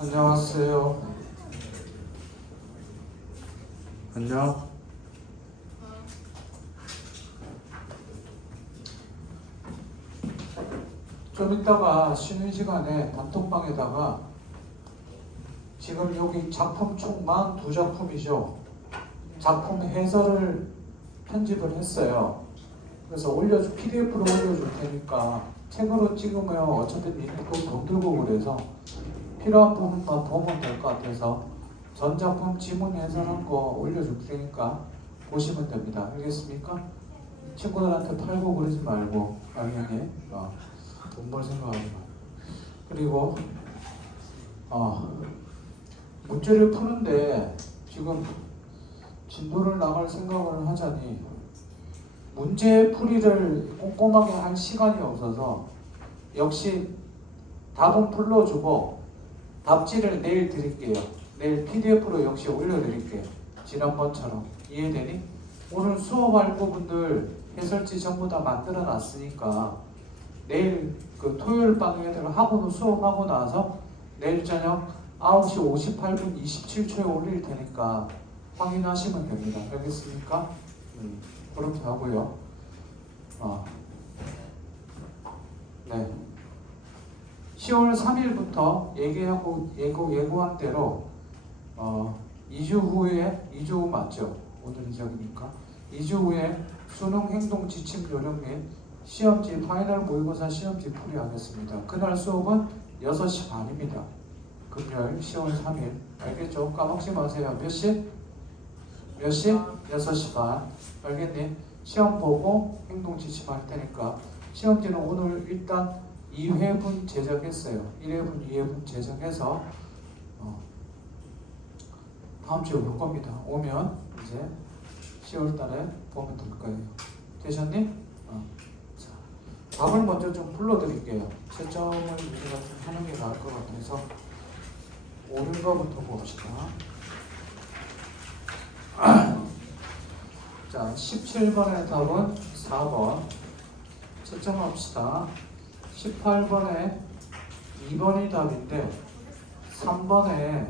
안녕하세요. 안녕. 좀 이따가 쉬는 시간에 단톡방에다가 지금 여기 작품 총 42작품이죠. 작품 해설을 편집을 했어요. 그래서 PDF로 올려줄 테니까 책으로 찍으면 어차피 니네도 돈 들고 그래서 필요한 부분만 보면 될 것 같아서 전 작품 지문 해설한 거 올려줄 테니까 보시면 됩니다. 알겠습니까? 친구들한테 팔고 그러지 말고 당연히 돈벌 생각하지 마. 그리고 문제를 푸는데 지금 진도를 나갈 생각을 하자니 문제 풀이를 꼼꼼하게 할 시간이 없어서 역시 답은 풀러주고 답지를 내일 드릴게요. 내일 PDF로 역시 올려드릴게요. 지난번처럼. 이해되니? 오늘 수업할 부분들 해설지 전부 다 만들어 놨으니까 내일 그 토요일 밤에 애들 하고는 수업하고 나서 내일 저녁 9시 58분 27초에 올릴 테니까 확인하시면 됩니다. 알겠습니까? 그렇게 하고요. 네. 10월 3일부터 예고한 대로 2주 후에 2주 후 맞죠? 오늘이 저기니까 2주 후에 수능 행동 지침 요령 및 시험지 파이널 모의고사 시험지 풀이하겠습니다. 그날 수업은 6시 반입니다. 금요일 10월 3일. 알겠죠? 까먹지 마세요. 몇 시? 몇 시? 6시 반. 알겠니? 시험 보고 행동 지침 할 테니까 시험지는 오늘 일단 2회분 제작했어요. 1회분, 2회분 제작해서 다음 주에 올 겁니다. 오면 이제 10월 달에 보면 될 거예요. 되셨니? 자, 답을 먼저 좀 불러드릴게요. 채점을 우리가 좀 하는 게 나을 것 같아서 옳은 거부터 봅시다. 자, 17번의 답은 4번 채점합시다. 18번에 2번이 답인데 3번에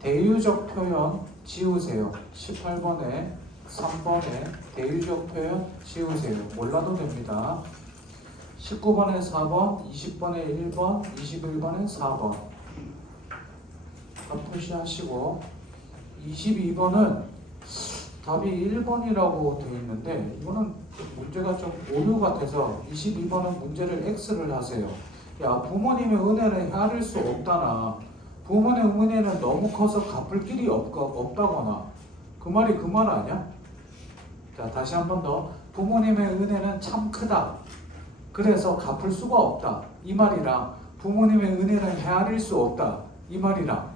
대유적 표현 지우세요. 18번에 3번에 대유적 표현 지우세요. 몰라도 됩니다. 19번에 4번, 20번에 1번, 21번에 4번 다 표시하시고 22번은 답이 1번이라고 되어 있는데 이거는 문제가 좀 오류가 돼서 22번은 문제를 X를 하세요. 야, 부모님의 은혜는 헤아릴 수 없다나 부모님의 은혜는 너무 커서 갚을 길이 없다거나 그 말이 그 말 아니야? 자, 다시 한 번 더. 부모님의 은혜는 참 크다. 그래서 갚을 수가 없다. 이 말이랑 부모님의 은혜는 헤아릴 수 없다. 이 말이랑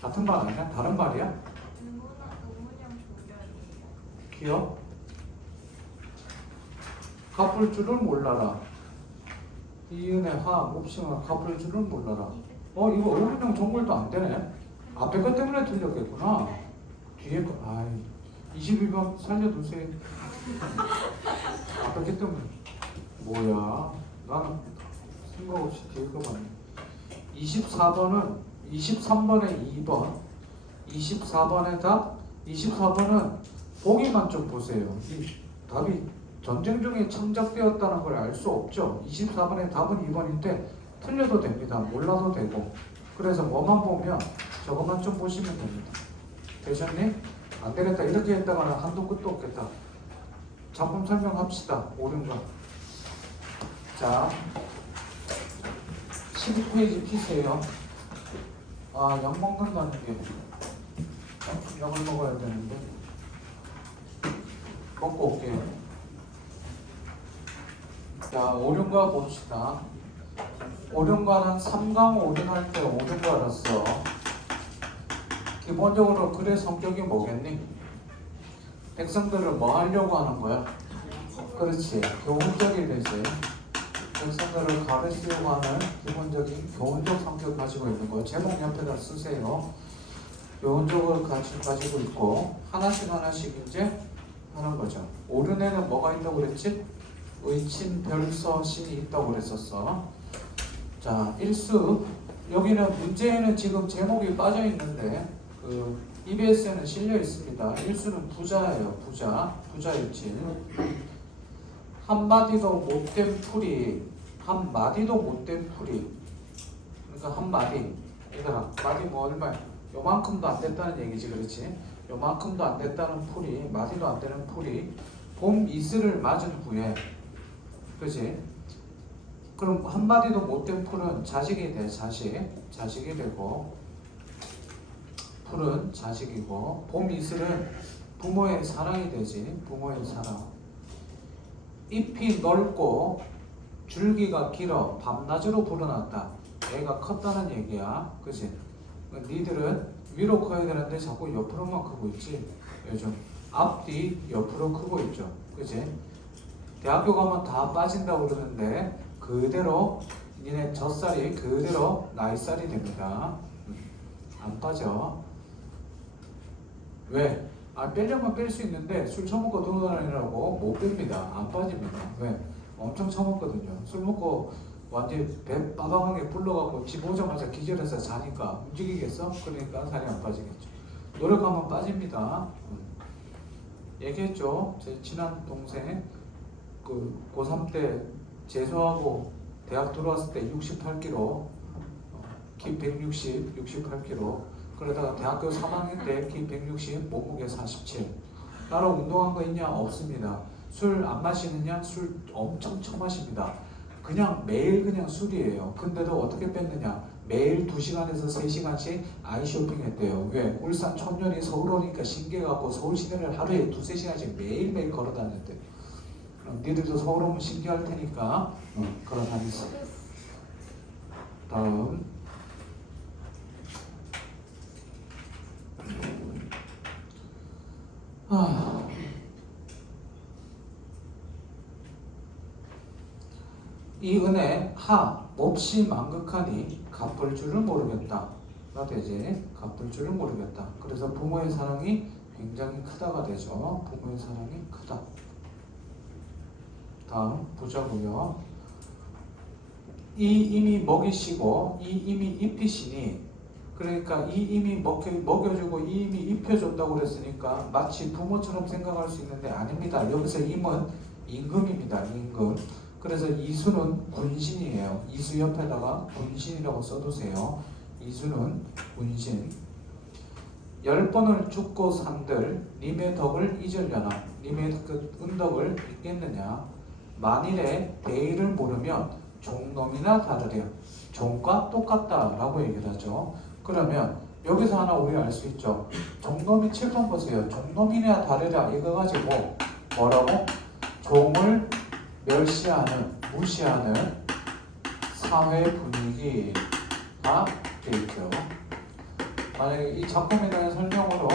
같은 말 아니야? 다른 말이야? 기억? 갚을 줄을 몰라라. 이은혜, 화, 곱심화 갚을 줄을 몰라라. 이거 의문형 정글도 안 되네. 앞에 것 때문에 틀렸겠구나. 뒤에 거, 22번 살려두세요. 앞에 것 때문에. 뭐야? 나는 생각 없이 뒤에 거 봤네. 23번에 2번. 24번에 답. 24번은 보기만 좀 보세요. 이 답이 전쟁 중에 창작되었다는 걸 알 수 없죠. 24번의 답은 2번인데 틀려도 됩니다. 몰라도 되고. 그래서 뭐만 보면 저것만 좀 보시면 됩니다. 되셨니? 안 되겠다. 이렇게 했다가는 한도 끝도 없겠다. 작품 설명합시다. 옳은 거. 자, 12페이지 피세요. 약 먹는다는 게 약을 먹어야 되는데 먹고 올게요. 자, 오륜과 봅시다. 오륜과는 3강 오륜할 때 오륜과로서 기본적으로 글의 성격이 뭐겠니? 백성들을 뭐 하려고 하는 거야? 그렇지, 교훈적이 되지. 백성들을 가르치려고 하는 기본적인 교훈적 성격을 가지고 있는 거. 제목 옆에다 쓰세요. 교훈적으로 가지고 있고 하나씩 이제 하는 거죠. 오륜에는 뭐가 있다고 그랬지? 의친, 별서, 신이 있다고 그랬었어. 자, 일수 여기는 문제에는 지금 제목이 빠져 있는데 그 EBS에는 실려 있습니다. 일수는 부자예요. 부자일지. 한마디도 못된 풀이, 한마디도 못된 풀이. 그러니까 한마디. 얘들아, 마디 뭐 얼마? 요만큼도 안 됐다는 얘기지, 그렇지? 요만큼도 안 됐다는 풀이, 마디도 안 되는 풀이 봄 이슬을 맞은 후에, 그렇지? 그럼 한마디도 못된 풀은 자식이 돼, 자식이 되고, 풀은 자식이고, 봄 이슬은 부모의 사랑이 되지, 부모의 사랑. 잎이 넓고 줄기가 길어 밤낮으로 불어났다. 애가 컸다는 얘기야, 그치? 니들은 위로 커야 되는데 자꾸 옆으로만 크고 있지. 요즘 앞뒤 옆으로 크고 있죠, 그치? 대학교 가면 다 빠진다고 그러는데 그대로 니네 젖살이 그대로 나이살이 됩니다. 안 빠져. 왜? 빼려면 뺄 수 있는데 술 처먹고 돌아다니라고 못 뺍니다. 안 빠집니다. 왜? 엄청 처먹거든요. 술 먹고 완전히 배 빠방하게 불러갖고 집 오자마자 기절해서 자니까 움직이겠어? 그러니까 살이 안 빠지겠죠. 노력하면 빠집니다. 얘기했죠. 제 친한 동생 그 고3 때 재수하고 대학 들어왔을 때 68kg, 키 160, 68kg. 그러다가 대학교 3학년 때 키 160, 몸무게 47. 따로 운동한 거 있냐? 없습니다. 술 안 마시느냐? 술 엄청 처마십니다. 그냥 매일 그냥 술이에요. 근데도 어떻게 뺐느냐? 매일 2시간에서 3시간씩 아이쇼핑 했대요. 왜? 울산 촌년이 서울 오니까 신기해갖고 서울 시내를 하루에 2-3시간씩 매일매일 걸어 다녔대요. 그럼 니들도 서울 오면 신기할 테니까 걸어 다니세요. 다음. 이 은혜 몹시 만극하니 갚을 줄을 모르겠다. 가 되지. 갚을 줄을 모르겠다. 그래서 부모의 사랑이 굉장히 크다가 되죠. 부모의 사랑이 크다. 다음 보자고요. 이 이미 먹이시고 이 이미 입히시니, 그러니까 이 이미 먹여주고 이 이미 입혀줬다고 그랬으니까 마치 부모처럼 생각할 수 있는데 아닙니다. 여기서 임은 임금입니다. 임금. 그래서 이수는 군신이에요. 이수 옆에다가 군신이라고 써두세요. 이수는 군신. 10번을 죽고 산들 님의 덕을 잊으려나, 님의 그 은덕을 잊겠느냐. 만일에 대의를 모르면 종놈이나 다르랴. 종과 똑같다라고 얘기를 하죠. 그러면 여기서 하나 우리가 알 수 있죠. 종놈이 7번 보세요. 종놈이나 다르랴 이거 가지고 뭐라고? 종을 멸시하는, 무시하는 사회 분위기가 되있죠. 만약에 이 작품에 대한 설명으로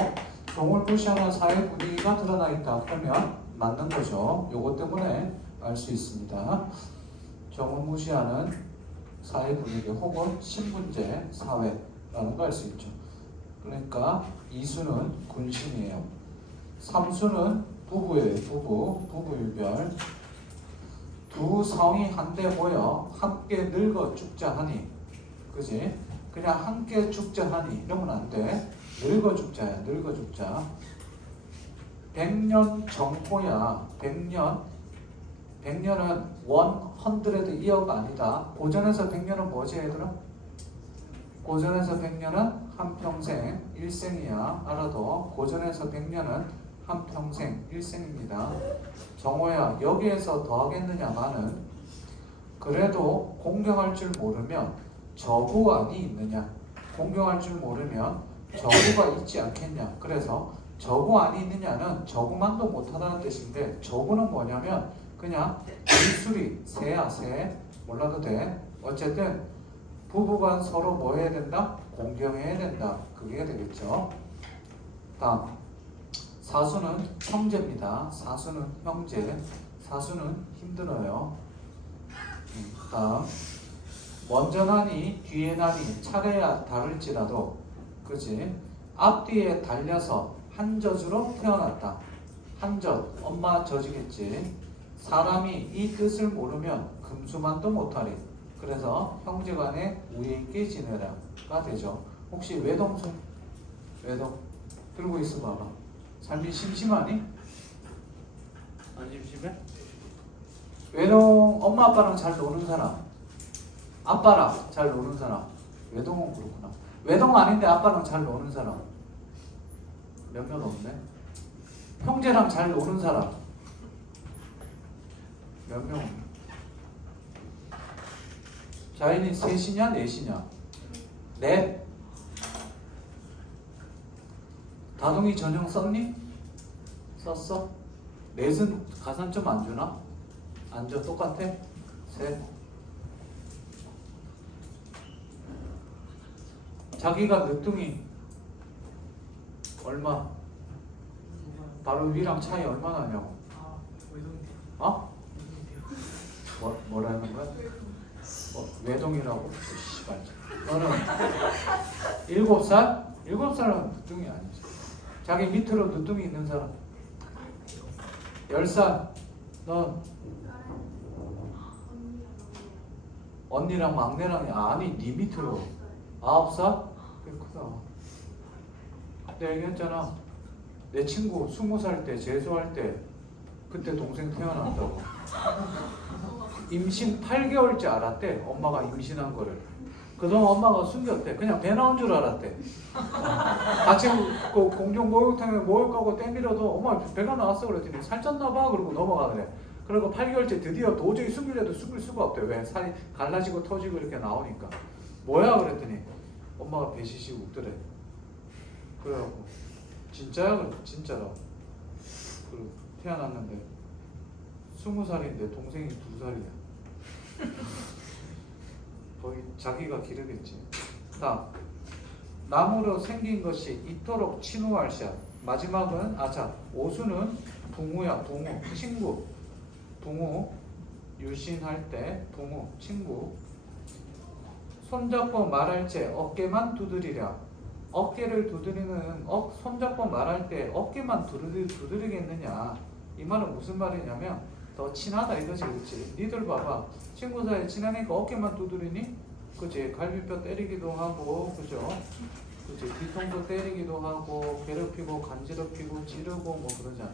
종을 무시하는 사회 분위기가 드러나 있다 그러면 맞는 거죠. 요것 때문에 알 수 있습니다. 종을 무시하는 사회 분위기 혹은 신분제 사회라는 걸 알 수 있죠. 그러니까 이수는 군신이에요. 삼수는 부부예요. 부부유별. 두 성이 한데 모여 함께 늙어 죽자 하니, 그지? 그냥 함께 죽자 하니 이러면 안 돼. 늙어 죽자야. 늙어 죽자. 100년 정호야. 100년은 100이어가 아니다. 고전에서 100년은 뭐지 얘들아? 고전에서 100년은 한평생 일생이야. 알아도 고전에서 100년은 한평생 일생입니다. 정호야, 여기에서 더하겠느냐마는 그래도 공경할 줄 모르면 저구안이 있느냐. 공경할 줄 모르면 저구가 있지 않겠냐. 그래서 저구안이 있느냐는 저구만도 못하다는 뜻인데, 저구는 뭐냐면 그냥 일수리, 새야 새. 몰라도 돼. 어쨌든 부부간 서로 뭐 해야 된다? 공경해야 된다. 그게 되겠죠. 다음 사수는 형제입니다. 사수는 형제. 사수는 힘들어요. 다음 먼저 나니 뒤에 나니 차례야 다를지라도, 그치? 앞뒤에 달려서 한 젖으로 태어났다. 한 젖, 엄마 젖이겠지. 사람이 이 뜻을 모르면 금수만도 못하리. 그래서 형제간에 우애 있게 지내라가 되죠. 혹시 외동수? 외동 들고 있어 봐봐. 삶이 심심하니? 안 심심해? 외동 엄마 아빠랑 잘 노는 사람, 아빠랑 잘 노는 사람. 외동은 그렇구나. 외동 아닌데 아빠랑 잘 노는 사람 몇몇 없네. 형제랑 잘 노는 사람 몇 명 없네. 자인이 셋이냐 넷이냐? 넷. 다둥이 전형 썼니? 썼어? 넷은 가산점 안 주나? 안 줘? 똑같아? 셋. 자기가 늦둥이 얼마? 바로 위랑 차이 얼마나 나냐고? 어? 뭐라는 거야? 외동이라고? 씨발. 너는 7살? 7살은 늦둥이 아니지. 자기 밑으로 늦둥이 있는 사람 10살. 넌 언니랑 막내랑 아니 네 밑으로 9살? 꽤 크다. 내가 얘기했잖아. 내 친구 20살 때 재수할 때 그때 동생 태어난다고. 임신 8개월째 알았대. 엄마가 임신한 거를. 그동안 엄마가 숨겼대. 그냥 배 나온 줄 알았대. 같이 그 공중목욕탕에 목욕하고 땡기려도 엄마 배가 나왔어 그랬더니 살쪘나 봐 그러고 넘어가더래. 그리고 8개월째 드디어 도저히 숨기려도 숨길 수가 없대. 왜? 살이 갈라지고 터지고 이렇게 나오니까. 뭐야 그랬더니 엄마가 배시시고 웃더래. 그래갖고 진짜야? 그래. 진짜라고. 그리고 태어났는데 20살인데 동생이 2살이야. 거의 자기가 기르겠지. 다음. 나무로 생긴 것이 이토록 친우할샷. 마지막은 오수는 붕우야. 붕우. 친구. 붕우. 유신할 때 붕우. 친구. 손잡고 말할 때 어깨만 두드리랴. 어깨를 두드리는 손잡고 말할 때 어깨만 두드리겠느냐. 이 말은 무슨 말이냐면 더 친하다 이거지. 그렇지? 니들 봐봐. 친구 사이에 친하니까 어깨만 두드리니? 그치? 갈비뼈 때리기도 하고 그죠? 그치? 뒤통수 때리기도 하고 괴롭히고 간지럽히고 찌르고 뭐 그러잖아.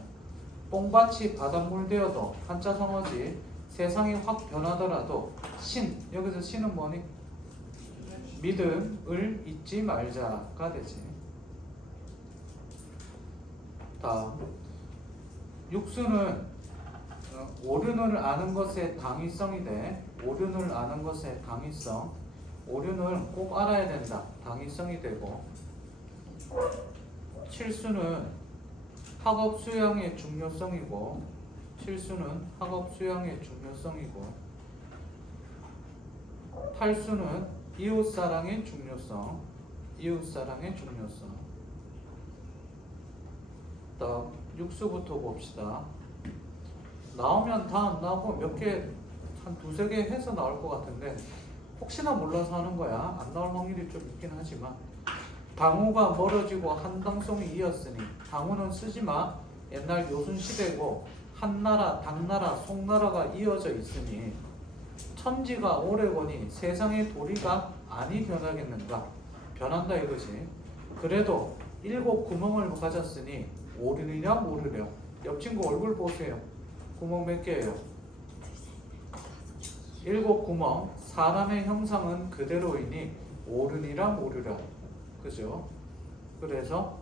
뽕밭이 바닷물 되어도 한자 성어지. 세상이 확 변하더라도 여기서 신은 뭐니? 믿음을 잊지 말자가 되지. 다음. 육수는 오륜을 아는 것의 당위성이 돼. 오륜을 아는 것의 당위성. 오륜을 꼭 알아야 된다. 당위성이 되고. 칠수는 학업 수양의 중요성이고. 칠수는 학업 수양의 중요성이고. 팔수는 이웃사랑의 중요성. 이웃사랑의 중요성. 다음 육수부터 봅시다. 나오면 다 안 나오고 몇 개, 한 2-3개 해서 나올 것 같은데 혹시나 몰라서 하는 거야. 안 나올 확률이 좀 있긴 하지만. 당우가 멀어지고 한당송이 이었으니 당우는 쓰지마. 옛날 요순시대고 한나라, 당나라, 송나라가 이어져 있으니 천지가 오래거니 세상의 도리가 아니 변하겠는가. 변한다 이거지. 그래도 7 구멍을 가졌으니 오르느냐 모르려. 옆 친구 얼굴 보세요. 구멍 몇 개예요? 7 구멍. 사람의 형상은 그대로이니 오르니라 모르려. 그죠? 그래서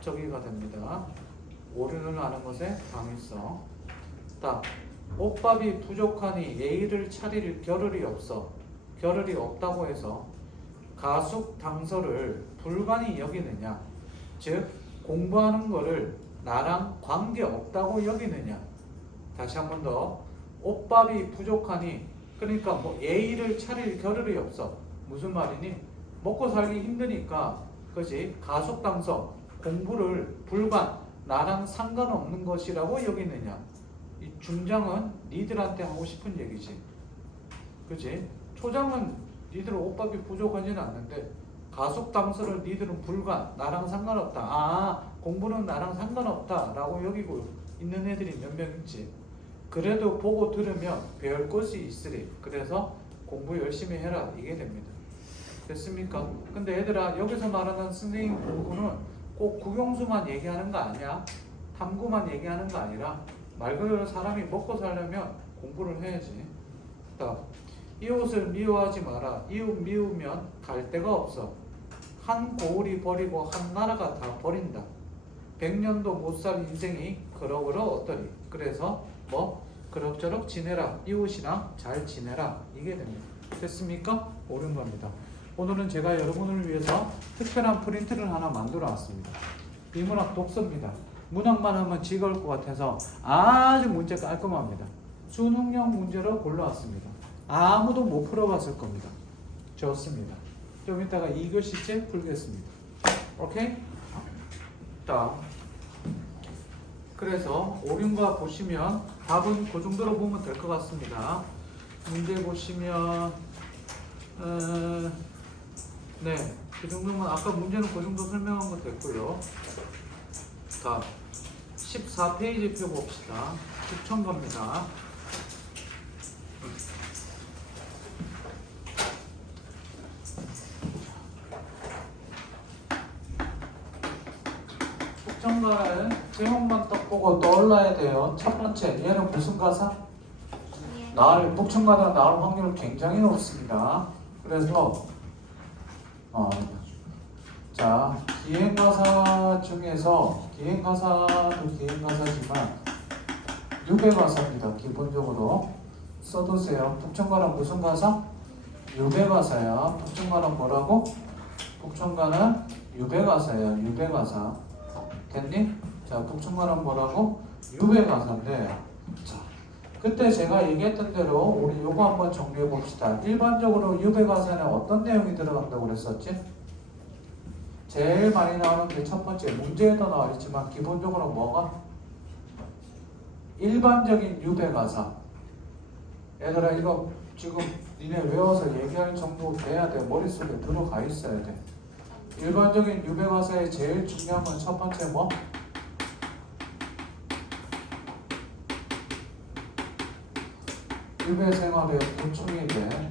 저기가 됩니다. 오륜을 아는 것의 당위성. 다음. 옷밥이 부족하니 예의를 차릴 겨를이 없어. 겨를이 없다고 해서 가숙 당서를 불관이 여기느냐. 즉 공부하는 거를 나랑 관계없다고 여기느냐. 다시 한 번 더. 옷밥이 부족하니 그러니까 뭐 예의를 차릴 겨를이 없어. 무슨 말이니? 먹고 살기 힘드니까 그지? 가숙당서 공부를 불관 나랑 상관없는 것이라고 여기느냐. 이 중장은 니들한테 하고 싶은 얘기지. 그지? 초장은 니들 옷밥이 부족하지는 않는데 가숙당서를 니들은 불관 나랑 상관없다. 공부는 나랑 상관없다 라고 여기고 있는 애들이 몇 명 있지. 그래도 보고 들으면 배울 것이 있으리. 그래서 공부 열심히 해라. 이게 됩니다. 됐습니까? 근데 얘들아, 여기서 말하는 선생님 공부는 꼭 국영수만 얘기하는 거 아니야. 탐구만 얘기하는 거 아니라 말 그대로 사람이 먹고 살려면 공부를 해야지. 이웃을 미워하지 마라. 이웃 미우면 갈 데가 없어. 한 고을이 버리고 한 나라가 다 버린다. 100년도 못 살 인생이 그러그러 어떠리. 그래서 뭐 그럭저럭 지내라. 이웃이랑 잘 지내라. 이게 됩니다. 됐습니까? 옳은 겁니다. 오늘은 제가 여러분을 위해서 특별한 프린트를 하나 만들어 왔습니다. 비문학 독서입니다. 문학만 하면 지겨울 것 같아서 아주 문제 깔끔합니다. 수능형 문제로 골라왔습니다. 아무도 못 풀어봤을 겁니다. 좋습니다. 좀 이따가 2교시째 풀겠습니다. 오케이? 자, 그래서 오륜과 보시면 답은 그 정도로 보면 될 것 같습니다. 문제 보시면 네, 그 정도면 아까 문제는 그 정도 설명한 거 됐고요. 자, 14페이지 펴봅시다. 북청가입니다. 북청가는 제목만 딱 보고 떠올라야 돼요. 첫 번째, 얘는 무슨 가사? 북청가는 나올 확률 굉장히 높습니다. 그래서 자, 기행가사 중에서 기행가사도 기행가사지만 유배가사입니다. 기본적으로 써두세요. 북청가는 무슨 가사? 유배가사야. 북청가는 뭐라고? 북청가는 유배가사야. 유배가사. 됐니? 자, 북청가는 뭐라고? 유배가사인데, 자, 그때 제가 얘기했던 대로 우리 요거 한번 정리해 봅시다. 일반적으로 유배가사는 어떤 내용이 들어간다고 그랬었지? 제일 많이 나오는 게 첫 번째, 문제에도 나와 있지만 기본적으로 뭐가? 일반적인 유배가사. 얘들아, 이거 지금 니네 외워서 얘기할 정도 돼야 돼. 머릿속에 들어가 있어야 돼. 일반적인 유배가사의 제일 중요한 건 첫 번째 뭐? 유배생활의 보충이 돼.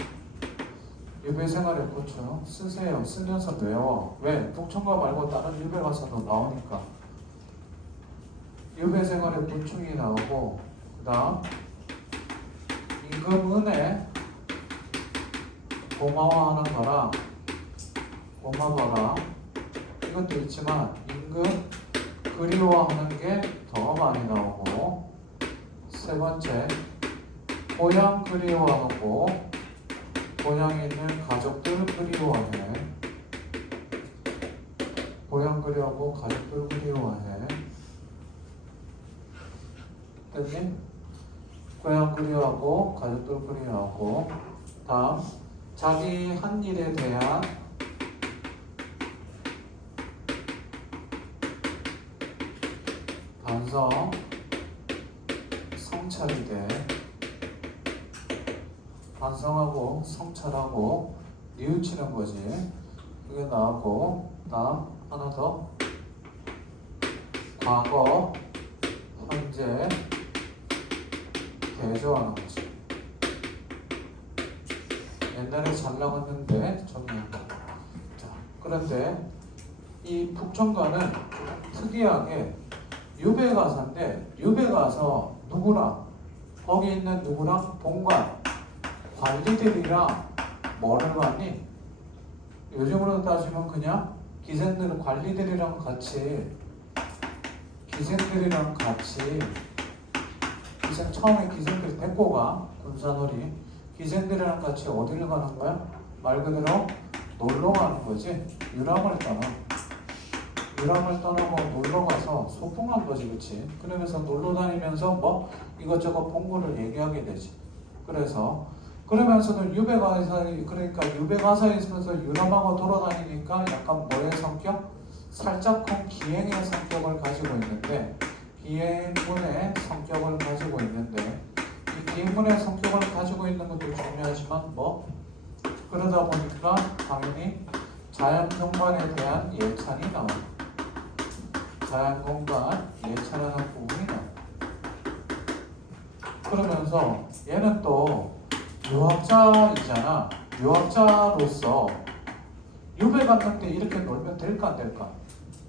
유배생활의 보충 쓰세요. 쓰면서 외워. 왜? 북청가 말고 다른 유배가사도 나오니까. 유배생활의 보충이 나오고, 그 다음 임금 은혜 고마워하는 거랑 고마워라 이것도 있지만 임금 그리워하는 게 더 많이 나오고, 세 번째 고향 그리워하고 고향에 있는 가족들 그리워해. 고향 그리워하고 가족들 그리워해. 됐니? 고향 그리워하고 가족들 그리워하고. 다음, 자기 한 일에 대한 반성, 성찰이 돼. 반성하고 성찰하고 뉘우치는 거지. 그게 나오고, 다음 하나 더, 과거, 현재, 대조하는 거지. 옛날에 잘 나갔는데 정리한 거. 자, 그런데 이 북청가는 특이하게 유배가사인데, 유배가서 누구랑, 거기 있는 누구랑 본관 관리들이랑 뭐를 봤니? 요즘으로 따지면 그냥 기생들 관리들이랑 같이 처음에 기생들 데리고 가. 군사놀이 기생들이랑 같이 어디를 가는 거야? 말 그대로 놀러 가는 거지. 유람을 떠나고 놀러 가서 소풍한 거지. 그치? 그러면서 놀러 다니면서 뭐 이것저것 본 거를 얘기하게 되지. 그러면서도 그러니까 유배가사에 있으면서 유람하고 돌아다니니까 약간 뭐의 성격? 살짝 기행의 성격을 가지고 있는데, 기행문의 성격을 가지고 있는데, 이 기행문의 성격을 가지고 있는 것도 중요하지만 뭐 그러다 보니까 당연히 자연경관에 대한 예찬이 나와요. 자연경관 예찬하는 부분이 나와요. 그러면서 얘는 또 유학자이잖아. 유학자로서 유배 갔는데 이렇게 놀면 될까 안 될까?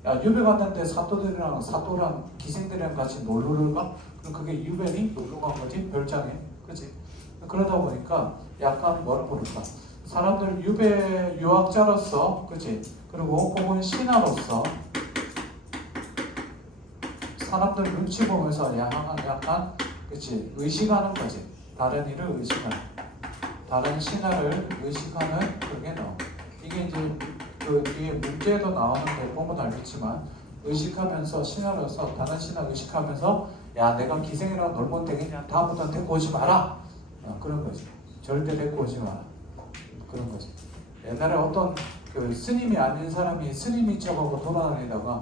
야, 유배 갔는데 사또랑 기생들이랑 같이 놀러를 가? 그럼 그게 유배니? 놀러 간 거지? 별장에. 그치? 그러다 보니까 약간 뭐라 부를까? 사람들 유학자로서, 그치? 그리고 혹은 신하로서 사람들 눈치 보면서 약간, 그치? 의식하는 거지. 다른 이를 의식하는. 다른 신하를 의식하는 그게 나와. 이게 이제 그 뒤에 문제도 나오는데 보면 알겠지만 의식하면서 신하로서 다른 신하 의식하면서 야 내가 기생이랑 놀면 되겠냐 다음부터 데리고 오지 마라 그런 거지. 절대 데리고 오지 마라 그런 거지. 옛날에 어떤 그 스님이 아닌 사람이 스님이 척하고 돌아다니다가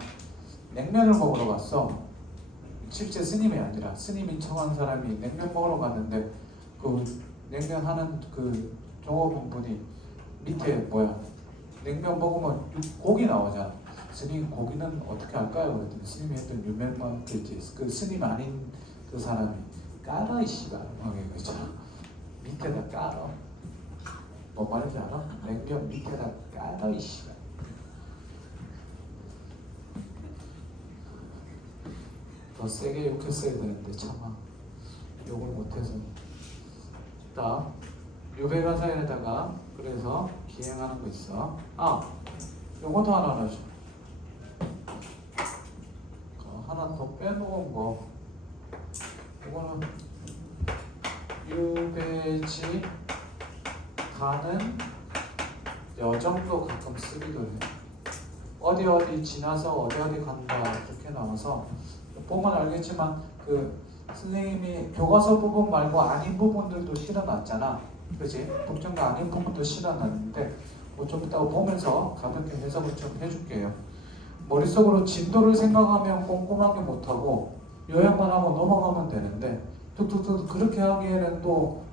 냉면을 먹으러 갔어. 실제 스님이 아니라 스님인 척한 사람이 냉면 먹으러 갔는데 그 냉면 하는 그 종업원분이 밑에 뭐야 냉면 먹으면 고기 나오잖아. 스님 고기는 어떻게 할까요? 그랬더니 스님이 했던 유명한 그 스님 아닌 그 사람이 깔아 이 씨발 막 있잖아. 밑에다 깔아. 뭐 말인지 알아? 냉면 밑에다 깔아 이 씨발. 더 세게 욕했어야 되는데 참아 욕을 못해서. 자 유배가사에다가 그래서 기행하는 거 있어. 요것도 하나 넣어줘. 하나 더 빼놓은 거. 이거는 유배지 가는 여정도 가끔 쓰기도 해. 어디 지나서 어디 간다 이렇게 나와서 보면 알겠지만 그 선생님이 교과서 부분 말고 아닌 부분들도 실어놨잖아. 그치? 복정도 아닌 부분도 실어놨는데 뭐 좀 이따가 보면서 가볍게 해석을 좀 해줄게요. 머릿속으로 진도를 생각하면 꼼꼼하게 못하고 요약만 하고 넘어가면 되는데 툭툭툭 그렇게 하기에는 또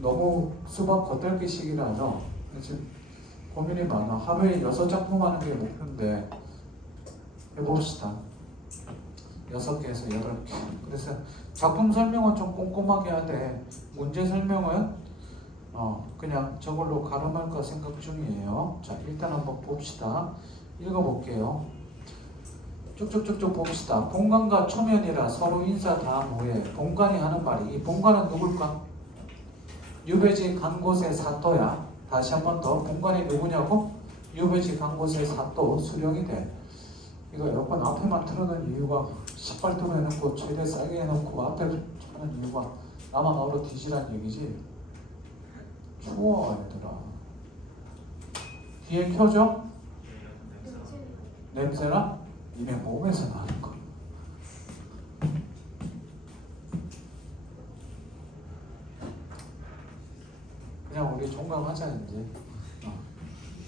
너무 수박 겉핥기식이라서 지금 고민이 많아. 하루에 6작품 하는 게 목표인데 해봅시다. 6개에서 8개. 그래서 작품 설명은 좀 꼼꼼하게 해야 돼. 문제 설명은 그냥 저걸로 가름할까 생각 중이에요. 자, 일단 한번 봅시다. 읽어볼게요. 쭉쭉쭉쭉 봅시다. 본관과 초면이라 서로 인사 다한 후에 본관이 하는 말이, 이 본관은 누굴까? 유배지 간 곳의 사또야. 다시 한번 더. 본관이 누구냐고? 유배지 간 곳의 사또 수령이 돼. 이거 에어컨 앞에만 틀어놓은 이유가 18도로 해놓고 최대 싸게 해놓고 앞에 하는 이유가 나만 얼어 뒤지란 얘기지. 추워 얘들아. 뒤에 켜져? 냄새나? 니네 몸에서 나는 거. 그냥 우리 종강하자 이제.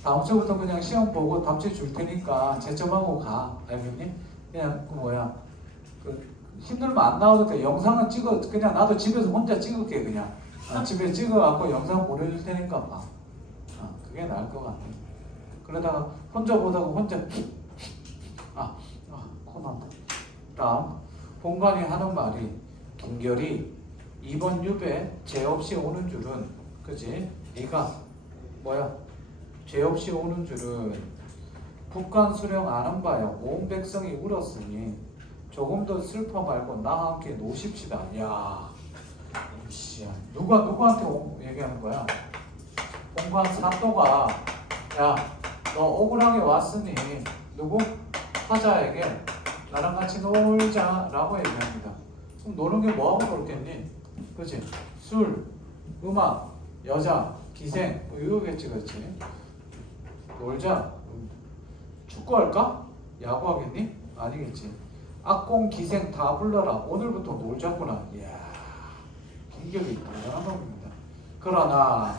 다음 주부터 그냥 시험 보고 답지 줄 테니까 채점하고 가. 알겠니? 그냥 그 힘들면 안 나와도 돼. 영상은 찍어. 그냥 나도 집에서 혼자 찍을게 그냥. 집에 찍어갖고 영상 보내줄 테니까 봐. 그게 나을 것 같아. 그러다가 혼자 보다가 혼자 코난다. 다음 본관이 하는 말이 김결이 이번 유배 죄 없이 오는 줄은 그지? 네가 죄 없이 오는 줄은 북한 수령 아는 바야 온 백성이 울었으니 조금 더 슬퍼 말고 나와 함께 노십시다. 야, 씨야 누구한테 얘기하는 거야? 본관 사또가 야, 너 억울하게 왔으니 누구? 화자에게 나랑 같이 놀자라고 얘기합니다. 그럼 노는 게 뭐하고 놀겠니? 그치? 술, 음악, 여자, 기생 이거겠지. 그렇지? 놀자. 축구할까? 야구하겠니? 아니겠지. 악공, 기생 다 불러라. 오늘부터 놀자꾸나. 이야, 김격이 대단한 놈입니다. 그러나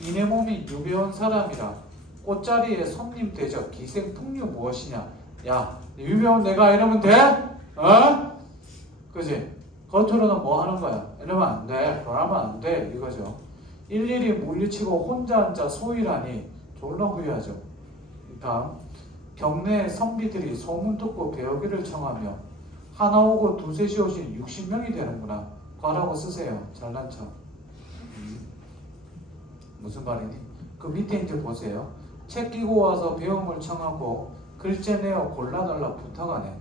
이내 몸이 유배온 사람이라 꽃자리에 손님 대접, 기생 풍류 무엇이냐? 야, 유배온 내가 이러면 돼? 그지? 겉으로는 뭐 하는 거야? 이러면 안 돼. 그러면 안 돼. 이거죠. 일일이 물리치고 혼자 앉아 소일하니 졸라 후회하죠. 다음 경내의 선비들이 소문 듣고 배우기를 청하며 하나 오고 두셋이 오신 60명이 되는구나. 과라고 쓰세요. 잘난 척. 무슨 말이니? 그 밑에 이제 보세요. 책 끼고 와서 배움을 청하고 글재 내어 골라달라 부탁하네.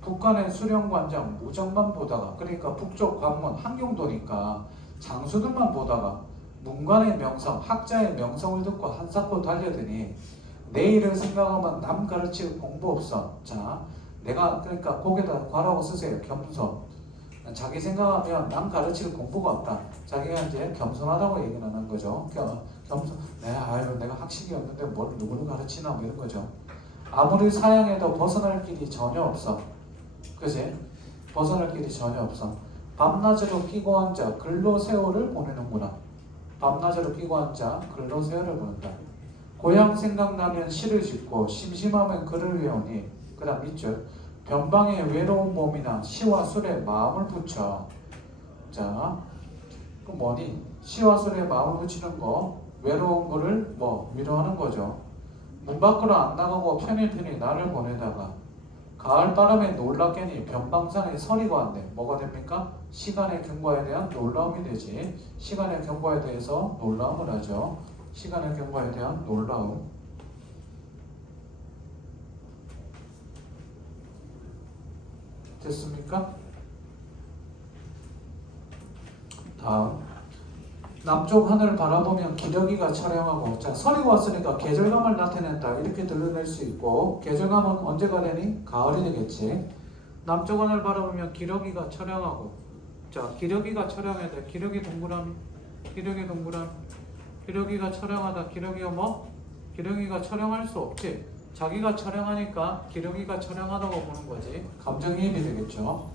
북한의 수령관장 무정만 보다가, 그러니까 북쪽 관문 한경도니까 장수들만 보다가 문관의 명성, 학자의 명성을 듣고 한사코 달려드니 내일을 생각하면 남 가르칠 공부 없어. 자, 내가 그러니까 거기다 과라고 쓰세요. 겸손. 자기 생각하면 남 가르칠 공부가 없다. 자기가 이제 겸손하다고 얘기를 하는 거죠. 겸손. 내가 학식이었는데 뭘 누구를 가르치나 뭐 이런 거죠. 아무리 사양해도 벗어날 길이 전혀 없어. 그지? 벗어날 길이 전혀 없어. 밤낮으로 끼고 앉아 글로 세월을 보내는구나. 밤낮으로 끼고 앉아 글로 세월을 보낸다. 고향 생각나면 시를 짓고 심심하면 글을 외우니, 그 다음 밑줄, 변방의 외로운 몸이나 시와 술에 마음을 붙여. 자, 그 뭐니? 시와 술에 마음을 붙이는 거, 외로운 거를 뭐 위로하는 거죠. 문 밖으로 안 나가고 편히 날을 보내다가 가을바람에 놀랍게니 변방산에 서리가 왔네. 뭐가 됩니까? 시간의 경과에 대한 놀라움이 되지. 시간의 경과에 대해서 놀라움을 하죠. 시간의 경과에 대한 놀라움. 됐습니까? 다음, 남쪽 하늘을 바라보면 기러기가 처량하고, 자, 서리가 왔으니까 계절감을 나타낸다 이렇게 들려낼 수 있고, 계절감은 언제가 되니? 가을이 되겠지. 남쪽 하늘을 바라보면 기러기가 처량하고, 자, 기러기가 처량해야 돼. 기러기 동그라미, 기러기 동그라미. 기러기가 처량하다. 기러기가 뭐? 기러기가 처량할 수 없지. 자기가 처량하니까 기러기가 처량하다고 보는 거지. 감정이입이 되겠죠.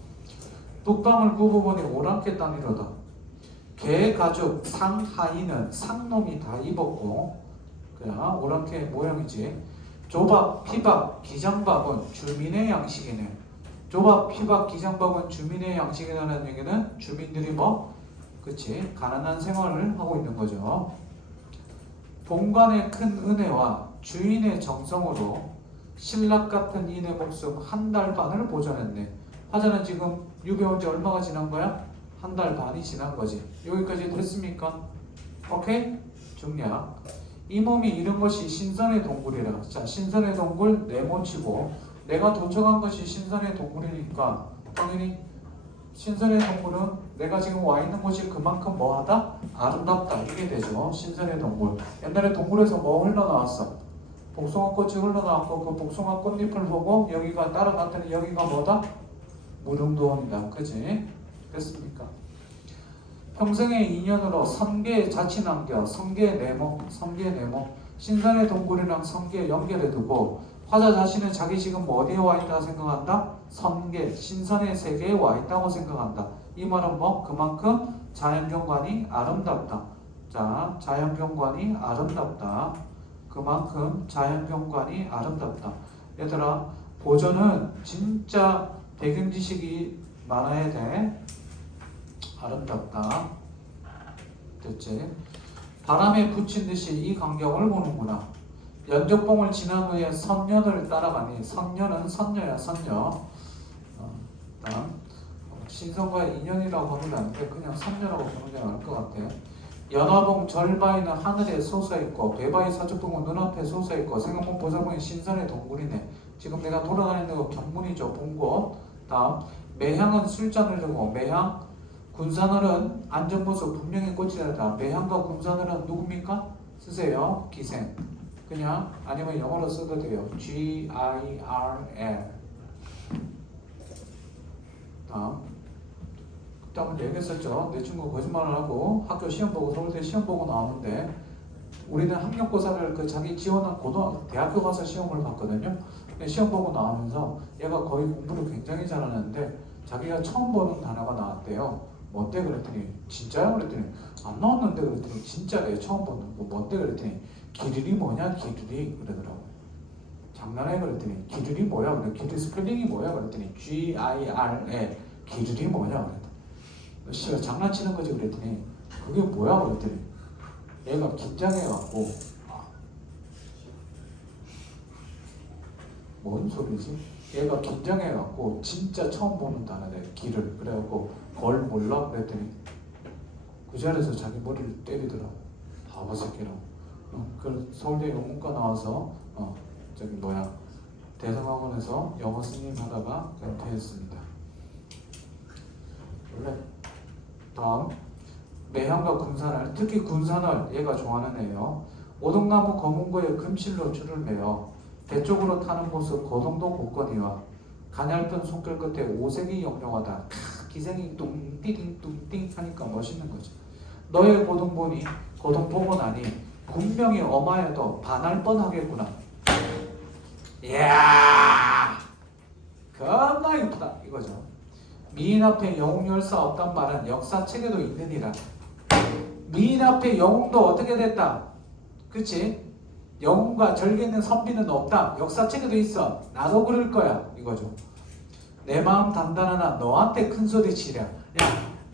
북방을 굽어보니 오랑캐 땅이로다. 개 가죽 상하의는 상놈이 다 입었고, 그냥 오랑캐 모양이지. 조밥, 피밥, 기장밥은 주민의 양식이네. 조밥, 피밥, 기장밥은 주민의 양식이라는 얘기는 주민들이 뭐? 그치? 가난한 생활을 하고 있는 거죠. 본관의 큰 은혜와 주인의 정성으로 신락 같은 이내 목숨 한 달 반을 보존했네. 화자는 지금 유배온 지 얼마가 지난 거야? 한 달 반이 지난 거지. 여기까지 됐습니까? 오케이? 중략. 이 몸이 이런 것이 신선의 동굴이라. 자, 신선의 동굴 네모치고, 내가 도착한 것이 신선의 동굴이니까 당연히 신선의 동굴은 내가 지금 와 있는 곳이 그만큼 뭐하다? 아름답다. 이게 되죠. 신선의 동굴. 옛날에 동굴에서 뭐 흘러나왔어? 복숭아꽃이 흘러나왔고, 그 복숭아 꽃잎을 보고 여기가 따라갔더니 여기가 뭐다? 무릉도원이다. 그지? 됐습니까? 평생의 인연으로 섬계에 자치 남겨, 섬계 네모, 섬계 네모. 신선의 동굴이랑 섬계 연결해 두고, 화자 자신은 자기 지금 어디에 와 있다고 생각한다? 섬계, 신선의 세계에 와 있다고 생각한다. 이 말은 뭐? 그만큼 자연경관이 아름답다. 자, 자연경관이 아름답다. 그만큼 자연경관이 아름답다. 얘들아, 보존은 진짜 배경지식이 많아야 돼. 아름답다. 됐지? 바람에 붙인 듯이 이 광경을 보는구나. 연적봉을 지난 후에 선녀를 따라가니, 선녀는 선녀야, 선녀. 다음, 신선과의 인연이라고 하면 안 돼. 그냥 선녀라고 보는 게 나을 것 같아. 연화봉 절바위는 하늘에 솟아있고, 배바위 사주봉은 눈앞에 솟아있고, 생각봉 보사봉이 신선의 동굴이네. 지금 내가 돌아다니는 거 경문이죠. 본 곳. 다음, 매향은 술잔을 들고, 매향, 군산을은 안전보수 분명히 꽂히다. 매향과 군산을은 누굽니까? 쓰세요. 기생. 그냥 아니면 영어로 써도 돼요. G-I-R-L. 다음은 얘기했었죠. 내 친구가 거짓말을 하고 학교 시험 보고 서울대 시험 보고 나오는데, 우리는 학력고사를 그 자기 지원한 대학교 가서 시험을 봤거든요. 시험 보고 나오면서 얘가 거의 공부를 굉장히 잘하는데 자기가 처음 보는 단어가 나왔대요. 뭔데 그랬더니, 진짜야 그랬더니, 안 나왔는데 그랬더니, 진짜래. 처음 보는 거. 뭔데 그랬더니, 기르리 뭐냐 기르리 그러더라고요. 장난해 그랬더니, 기르리 뭐야 그래. 기르 스펠링이 뭐야 그랬더니, G-I-R-E. 기르리 뭐냐 그랬더니, 씨가 장난치는 거지 그랬더니, 그게 뭐야 그랬더니, 얘가 긴장해갖고, 뭔 소리지? 얘가 긴장해갖고 진짜 처음 보는 단어래. 기를. 그래갖고 걸 몰라? 그랬더니 그 자리에서 자기 머리를 때리더라. 바보 새끼라. 그 서울대 영문과 나와서 저기 뭐야 대성학원에서 영어 스님하다가 은퇴했습니다. 원래 다음 매향과 군산을, 특히 군산을 얘가 좋아하는 애예요. 오동나무 검은고에 금실로 줄을 매어 배 쪽으로 타는 모습 고동도 곳건이와 가냘픈 손길 끝에 오색이 영롱하다. 기생이 뚱띠링 뚱띵 하니까 멋있는 거지. 너의 고동 보니 고동 보고 나니 분명히 어마해도 반할 뻔하겠구나. 이야 겁나 이쁘다 이거죠. 미인 앞에 영웅 열사 없단 말은 역사책에도 있느니라. 미인 앞에 영웅도 어떻게 됐다? 그치? 영웅과 절개 있는 선비는 없다. 역사책에도 있어. 나도 그럴 거야 이거죠. 내 마음 단단하나 너한테 큰소리 치랴. 야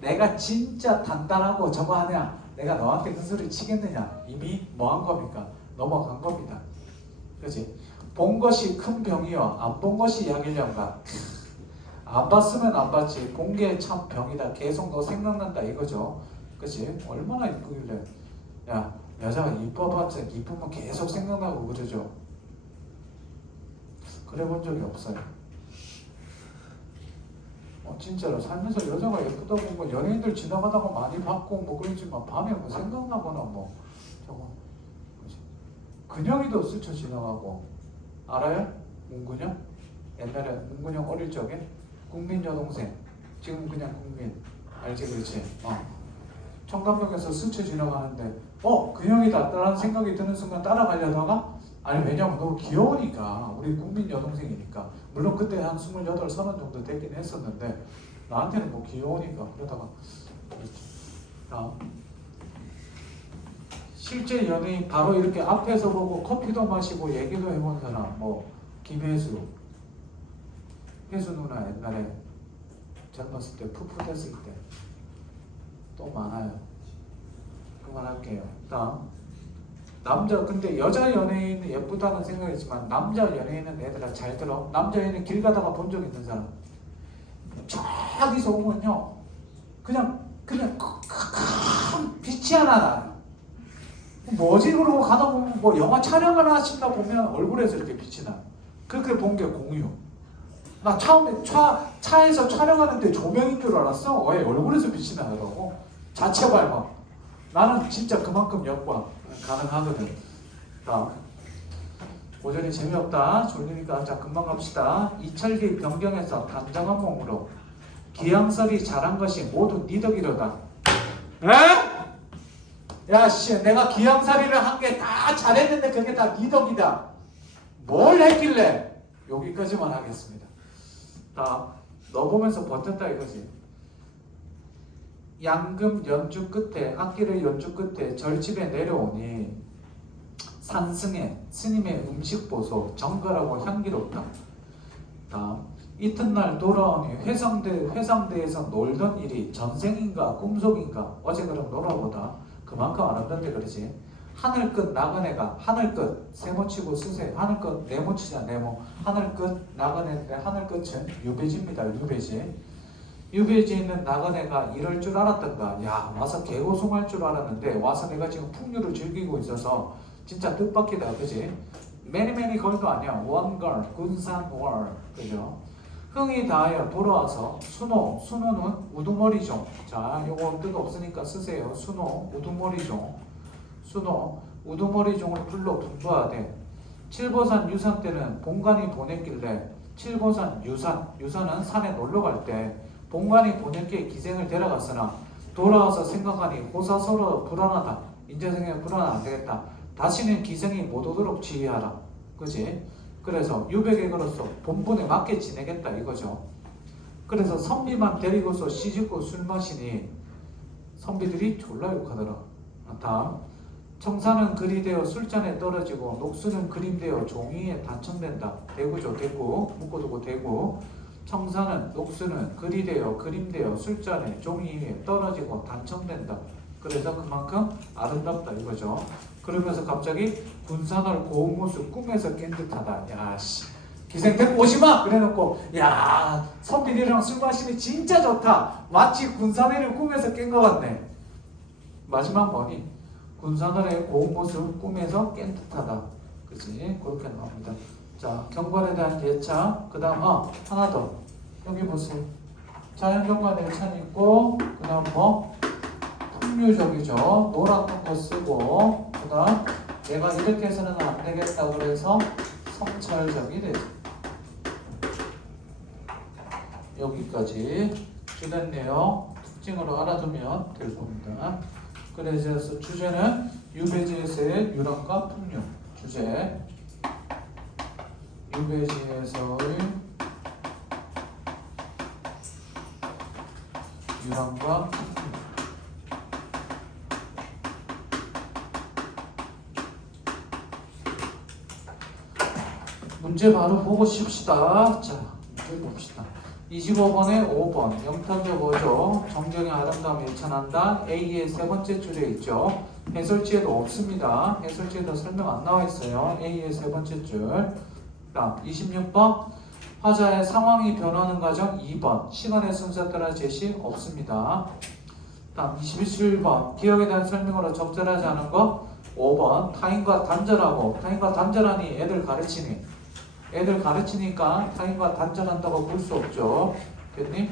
내가 진짜 단단하고 저거 하냐? 내가 너한테 큰소리 치겠느냐? 이미 뭐 한 겁니까? 넘어간 겁니다. 그치? 본 것이 큰 병이여 안 본 것이 약일련가. 안 봤으면 안 봤지 본 게 참 병이다. 계속 너 생각난다 이거죠. 그치? 얼마나 이쁘길래. 야 여자가 이뻐봤자 이쁘면 계속 생각나고 그러죠. 그래 본 적이 없어요. 진짜로 살면서 여자가 예쁘다고 뭐 연예인들 지나가다가 많이 봤고 뭐 그러지만 밤에 뭐 생각나거나 뭐 저거 그치? 근영이도 스쳐 지나가고 알아요? 문근영? 옛날에 문근영 어릴 적에 국민 여동생 지금 그냥 국민 알지 그렇지? 청담동에서 스쳐 지나가는데 근영이다 라는 생각이 드는 순간 따라가려다가 아니 왜냐면 너무 귀여우니까 우리 국민 여동생이니까 물론 그때 한 28, 30 정도 되긴 했었는데 나한테는 뭐 귀여우니까 그러다가 실제 연예인 바로 이렇게 앞에서 보고 커피도 마시고 얘기도 해본 사람 뭐 김혜수 혜수 누나 옛날에 젊었을 때 푸푸됐을 때 또 많아요. 그만할게요. 다음 남자 근데 여자 연예인은 예쁘다는 생각이지만 남자 연예인은 애들아 잘 들어. 남자 연예인 길 가다가 본 적 있는 사람 저기서 오면요 그냥 빛이 하나 나요. 뭐지 그러고 가다 보면 뭐 영화 촬영을 하신다 보면 얼굴에서 이렇게 빛이 나. 그렇게 본 게 공유. 나 처음에 차에서 촬영하는데 조명인 줄 알았어. 왜 얼굴에서 빛이 나더라고. 자체 발광. 나는 진짜 그만큼 역광 가능하거든. 고전이 재미없다. 졸리니까 자 금방 갑시다. 이철기 변경해서 단정한 몸으로 기양설이 잘한 것이 모두 네 덕이로다. 에? 야씨 내가 기양설이를 한 게 다 잘했는데 그게 다 네 덕이다. 뭘 했길래? 여기까지만 하겠습니다. 너 보면서 버텼다 이거지. 양금 연주 끝에 악기를 연주 끝에 절집에 내려오니 산승에 스님의 음식 보소 정갈하고 향기롭다. 이튿날 돌아오니 회상대에서 놀던 일이 전생인가 꿈속인가 어제 그럼 놀아보다 그만큼 아름답대 그러지. 하늘끝 나그네가 하늘끝 세모치고 쓰세요. 하늘끝 네모치자 네모. 하늘끝 나그네인데 하늘끝은 유배지입니다. 유배지에 있는 나그네가 이럴 줄 알았던가. 야 와서 개고송할 줄 알았는데 와서 내가 지금 풍류를 즐기고 있어서 진짜 뜻밖이다 그지? 매니 걸도 아니야. 원걸 군산월 그죠? 흥이 다하여 돌아와서 순호는 우두머리종. 자 요거 뜻 없으니까 쓰세요. 순호 우두머리종. 순호 우두머리종을 불러 분부하되 칠보산 유산 때는 본관이 보냈길래 칠보산 유산은 산에 놀러갈 때 본관이 보냈기에 기생을 데려갔으나 돌아와서 생각하니 호사서로 불안하다. 이제 생각에 불안하면 안되겠다. 다시는 기생이 못 오도록 지휘하라. 그지? 그래서 유배객으로서 본분에 맞게 지내겠다 이거죠. 그래서 선비만 데리고서 시집고 술 마시니 선비들이 졸라 욕하더라. 다음 청사는 글이 되어 술잔에 떨어지고 녹수는 그림 되어 종이에 단청된다. 대구죠. 대구 묶어두고 대구. 청사는 녹수는 글이 되어 그림 되어 술잔에 종이 위에 떨어지고 단청된다. 그래서 그만큼 아름답다 이거죠. 그러면서 갑자기 군산월 고운 모습 꿈에서 깬 듯하다. 야씨 기생 데리고 오지마! 그래놓고 야 선비들이랑 술 마시니 진짜 좋다. 마치 군사회를 꿈에서 깬 것 같네. 마지막 뭐니? 군사들의 고운 모습 꿈에서 깬 듯하다. 그치? 그렇게 나옵니다. 자, 경관에 대한 예차. 그 다음 하나 더. 여기 보세요. 자연경관 예차는 있고 그 다음 뭐? 풍류적이죠. 노랗던 거 쓰고 그 다음 내가 이렇게 해서는 안 되겠다 그래서 성찰적이 되죠. 여기까지 주된 내용 특징으로 알아두면 될 겁니다. 그래서 주제는 유배지에서의 유랑과 풍류. 주제 유배지에서의 유랑과 풍류. 문제 바로 보고 쉽시다. 자, 문제 봅시다. 25번에 5번 영탁의 뭐죠? 정경의 아름다움이 일천한다. A의 세 번째 줄에 있죠. 해설지에도 없습니다. 해설지에도 설명 안 나와 있어요. A의 세 번째 줄. 다음 26번 화자의 상황이 변하는 과정 2번 시간의 순서 따라 제시 없습니다. 다음 27번 기억에 대한 설명으로 적절하지 않은 거 5번 타인과 단절하고 타인과 단절하니 애들 가르치니 애들 가르치니까 타인과 단절한다고 볼 수 없죠. 됐니?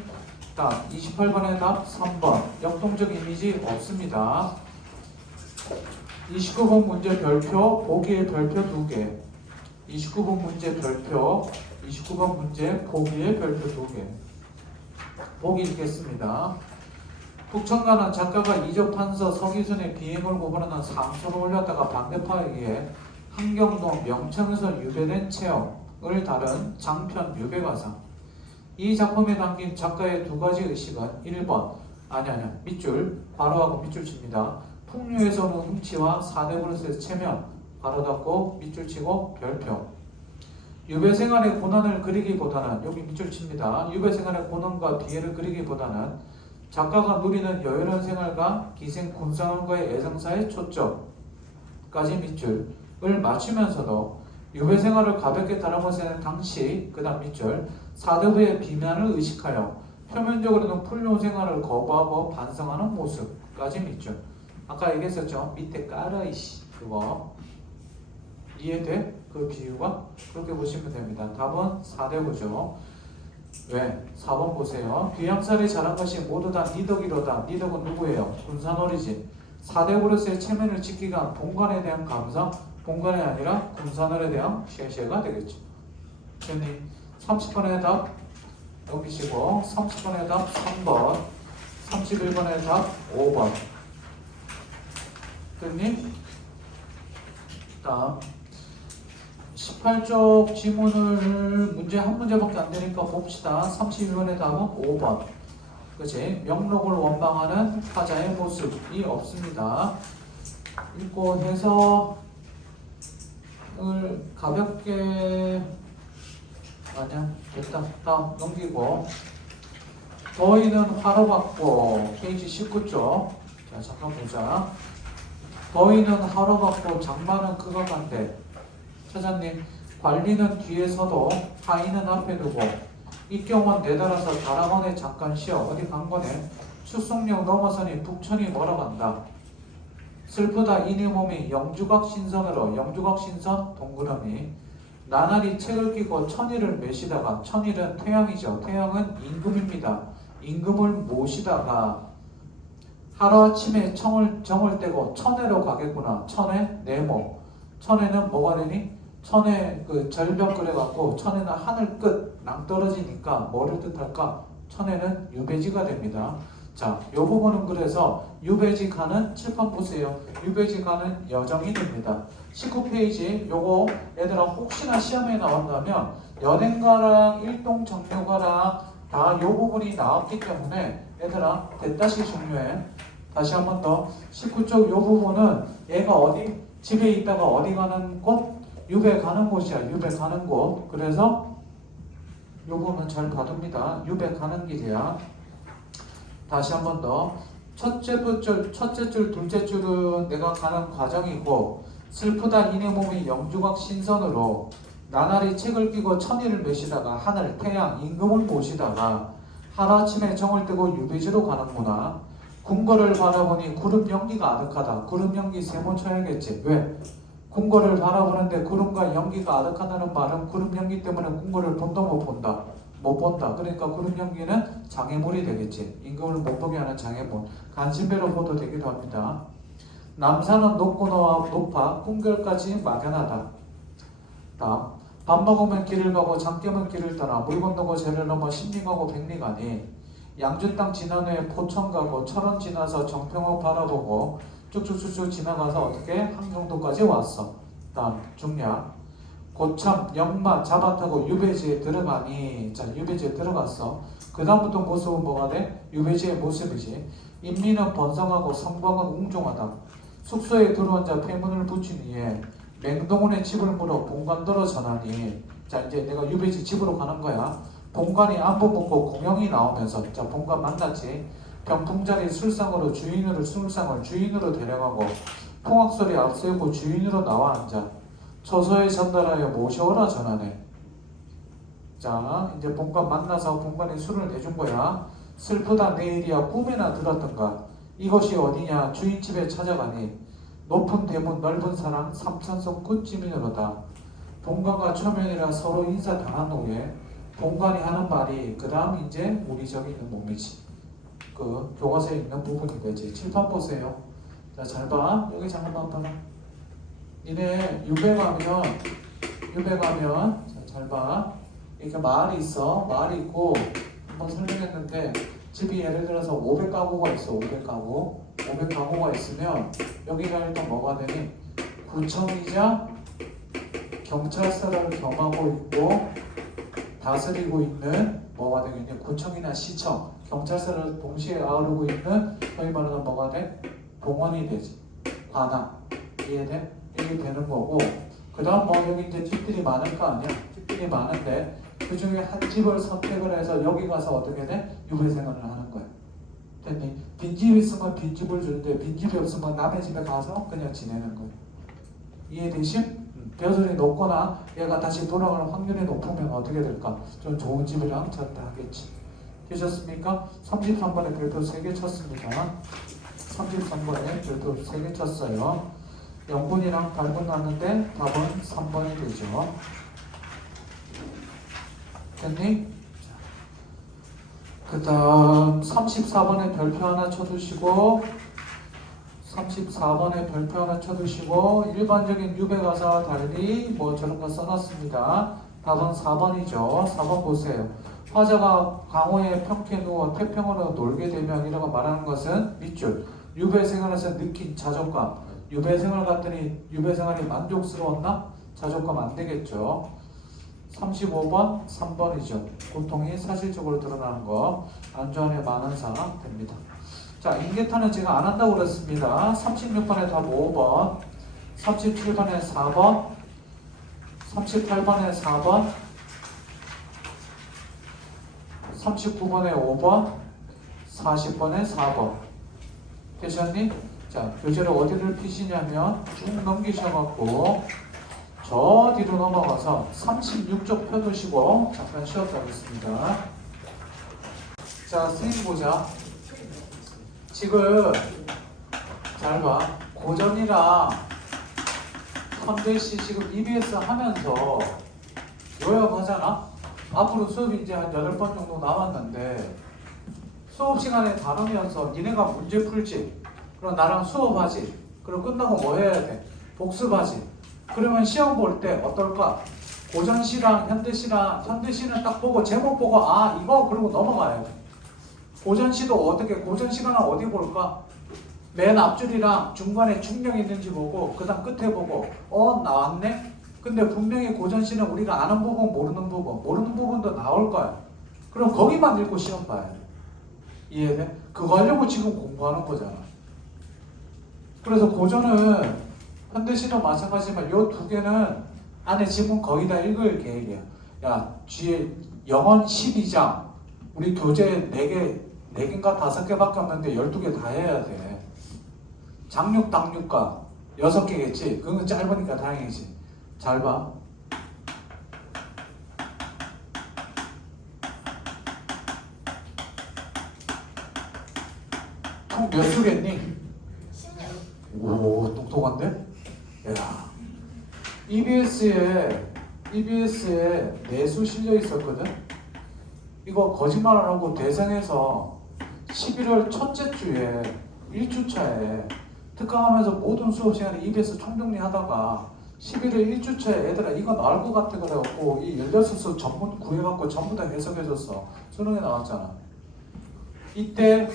다음 28번의 답 3번 역동적 이미지 없습니다. 29번 문제 별표 보기의 별표 2개 29번 문제 별표 29번 문제 보기의 별표 2개 보기 읽겠습니다. 북청가는 작가가 이적판서 서기순의 비행을 고발하는 상소를 올렸다가 반대파에 의해 한경도 명청에서 유배된 체험을 다룬 장편 유배가상. 이 작품에 담긴 작가의 두 가지 의식은 1번 밑줄 괄호하고 밑줄 칩니다. 풍류에서 오는 훔치와 사대부르스의 체면 괄호 닫고 밑줄 치고 별표. 유배 생활의 고난을 그리기보다는 여기 밑줄 칩니다. 유배 생활의 고난과 비애를 그리기보다는 작가가 누리는 여유로운 생활과 기생 군사원과의 애정사의 초점까지 밑줄을 맞추면서도 유배 생활을 가볍게 다뤄보는 당시 그 다음 밑줄 사대부의 비난을 의식하여 표면적으로는 풍류 생활을 거부하고 반성하는 모습까지 밑줄. 아까 얘기했었죠. 밑에 깔아 이씨 그거 이해돼? 그 비유가? 그렇게 보시면 됩니다. 답은 4대부죠. 왜? 4번 보세요. 귀양살이 잘한 것이 모두 다 니덕이로다. 니덕은 누구예요? 군산어리지. 4대부로서의 체면을 지키기 위한 본관에 대한 감사, 본관이 아니라 군산어에 대한 쉐쉐가 되겠죠. 됐니? 30번의 답 여기시고 30번의 답 3번 31번의 답 5번 됐니? 다음 18쪽 지문을 문제 한 문제밖에 안 되니까 봅시다. 32번의 답은 5번. 그치? 명록을 원망하는 화자의 모습이 없습니다. 읽고 해석을 가볍게 아니야 됐다. 다음 넘기고 더위는 화로받고 페이지 19쪽 자 잠깐 보자. 더위는 화로받고 장마는 그거 간대. 차장님, 관리는 뒤에 서도 하인은 앞에 두고 입경원 내달아서 다락원에 잠깐 쉬어. 어디 간 거네. 추송령 넘어서니 북천이 멀어간다. 슬프다 이네 몸이 영주각 신선으로 영주각 신선 동그라미 나날이 책을 끼고 천일을 매시다가 천일은 태양이죠. 태양은 임금입니다. 임금을 모시다가 하루아침에 정을 떼고 천해로 가겠구나. 천해 네모 천해는 뭐가 되니? 천에 그 절벽 그려갖고 천에는 하늘 끝 낭떠러지니까 뭐를 뜻할까? 천에는 유배지가 됩니다. 자, 이 부분은 그래서 유배지 가는 칠판 보세요. 유배지 가는 여정이 됩니다. 19페이지 요거 얘들아 혹시나 시험에 나온다면 연행가랑 일동정류가랑 다 요 부분이 나왔기 때문에 얘들아 됐다시 중요해. 다시 한 번 더 19쪽 요 부분은 얘가 어디? 집에 있다가 어디 가는 곳? 유배 가는 곳이야. 유배 가는 곳. 그래서 요거는 잘 봐둡니다. 유배 가는 길이야. 다시 한 번 더. 첫째 줄, 둘째 줄은 내가 가는 과정이고 슬프다 이내 몸이 영주각 신선으로 나날이 책을 끼고 천일을 메시다가 하늘, 태양, 임금을 보시다가 하루아침에 정을 뜨고 유배지로 가는구나. 궁궐을 바라보니 구름 연기가 아득하다. 구름 연기 세번 쳐야겠지. 왜? 궁궐을 바라보는데 구름과 연기가 아득하다는 말은 구름 연기 때문에 궁궐을 본다 못 본다? 못 본다. 그러니까 구름 연기는 장애물이 되겠지. 임금을 못 보게 하는 장애물. 간신배로 보도 되기도 합니다. 남산은 높고 높아 꿈결까지 막연하다. 다음. 밥 먹으면 길을 가고 잠 깨면 길을 떠나 물 건너고 죄를 넘어 십리가고 백리가니 양준 땅 지난 후에 포천 가고 철원 지나서 정평호 바라보고 쭉쭉쭉쭉 지나가서 어떻게 한경도까지 왔어. 다음 중략. 고참, 영마, 자밭하고 유배지에 들어가니 자 유배지에 들어갔어. 그 다음부터 모습은 뭐가 돼? 유배지의 모습이지. 인민은 번성하고 성곽은 웅종하다. 숙소에 들어온 자 폐문을 붙이니에 맹동원의 집을 물어 본관더러 전하니 자 이제 내가 유배지 집으로 가는 거야. 본관이 안부 묻고 공영이 나오면서 자 본관 만났지. 병풍자리 술상으로 주인으로 데려가고 풍악소리 앞세우고 주인으로 나와 앉아 초소에 전달하여 모셔오라 전하네. 자 이제 본관 만나서 본관이 술을 내준 거야. 슬프다 내일이야 꿈에나 들었던가. 이것이 어디냐 주인 집에 찾아가니 높은 대문 넓은 사랑 삼천성 끝지민으로다. 본관과 초면이라 서로 인사 당한 후에 본관이 하는 말이 그 다음 이제 우리 저기 있는 몸이지. 그 교과서에 있는 부분이 되지. 칠판 보세요. 자 잘 봐. 여기 잠깐만 봐라. 니네 유배 가면 잘 봐. 이렇게 마을이 있어. 마을이 있고 한번 설명했는데 집이 예를 들어서 500가구가 있어. 500가구가 있으면 여기가 일단 뭐가 되니? 구청이자 경찰서를 겸하고 있고 다스리고 있는 뭐가 되겠냐? 구청이나 시청, 경찰서를 동시에 아우르고 있는 저희 말하는 뭐가 돼? 공원이 되지. 관할. 이해돼? 이게 되는 거고 그 다음 뭐 여기 이제 집들이 많을 거 아니야? 집들이 많은데 그 중에 한 집을 선택을 해서 여기 가서 어떻게 돼? 유배 생활을 하는 거야. 됐니? 빈집이 있으면 빈집을 주는데 빈집이 없으면 남의 집에 가서 그냥 지내는 거야. 이해되심? 벼슬이 높거나 얘가 다시 돌아갈 확률이 높으면 어떻게 될까? 좀 좋은 집이랑 찾다 하겠지. 되셨습니까? 33번에 별표 3개 쳤습니다. 33번에 별표 3개 쳤어요. 0분이랑 8분 났는데 답은 3번이 되죠. 됐니? 그 다음 34번에 별표 하나 쳐두시고 34번에 별표 하나 쳐두시고 일반적인 유배가사와 달리 뭐 저런 거 써놨습니다. 답은 4번이죠. 4번 보세요. 화자가 강호의 평캐 누워 태평으로 놀게 되면 이라고 말하는 것은 밑줄 유배 생활에서 느낀 자존감. 유배 생활 갔더니 유배 생활이 만족스러웠나? 자존감 안 되겠죠. 35번 3번이죠. 고통이 사실적으로 드러나는 거. 안주안에 많은 사람 됩니다. 자, 인계탄은 제가 안 한다고 그랬습니다. 36번에 답 5번, 37번에 4번, 38번에 4번, 39번에 5번, 40번에 4번. 되셨니? 자, 교재를 어디를 피시냐면 쭉 넘기셔갖고 저 뒤로 넘어가서 36쪽 펴두시고 잠깐 쉬었다 하겠습니다. 자, 선생님 보자. 지금 잘 봐. 고전이랑 현대시 지금 EBS 하면서 요약하잖아. 앞으로 수업이 이제 한 8번 정도 남았는데 수업 시간에 다루면서 니네가 문제 풀지. 그럼 나랑 수업하지. 그럼 끝나고 뭐 해야 돼? 복습하지. 그러면 시험 볼 때 어떨까? 고전시랑 현대시는 딱 보고 제목 보고 아 이거 그러고 넘어가요. 고전시도 어떻게 고전시간은 어디 볼까? 맨 앞줄이랑 중간에 중력 있는지 보고 그 다음 끝에 보고 나왔네? 근데 분명히 고전시는 우리가 아는 부분 모르는 부분도 나올 거야. 그럼 거기만 읽고 시험 봐야 돼. 이해돼? 그거 하려고 지금 공부하는 거잖아. 그래서 고전은 현대시도 마찬가지지만 이 두 개는 안에 지문 거의 다 읽을 계획이야. 야 뒤에 영언 12장 우리 교재 4개인가 5개밖에 없는데 12개 다 해야 돼. 장육, 당육과 6개겠지. 그건 짧으니까 다행이지. 잘 봐. 총 몇 수겠니? 16. 오, 똑똑한데? 야, EBS에 내수 실려 있었거든? 이거 거짓말 안 하고 대상에서 11월 첫째 주에 1주차에 특강하면서 모든 수업 시간에 EBS 총정리하다가 11월 1주차에 얘들아 이거 나올 것 같아 그래갖고 이 16수 전문 구해갖고 전부 다 해석해줬어. 수능에 나왔잖아. 이때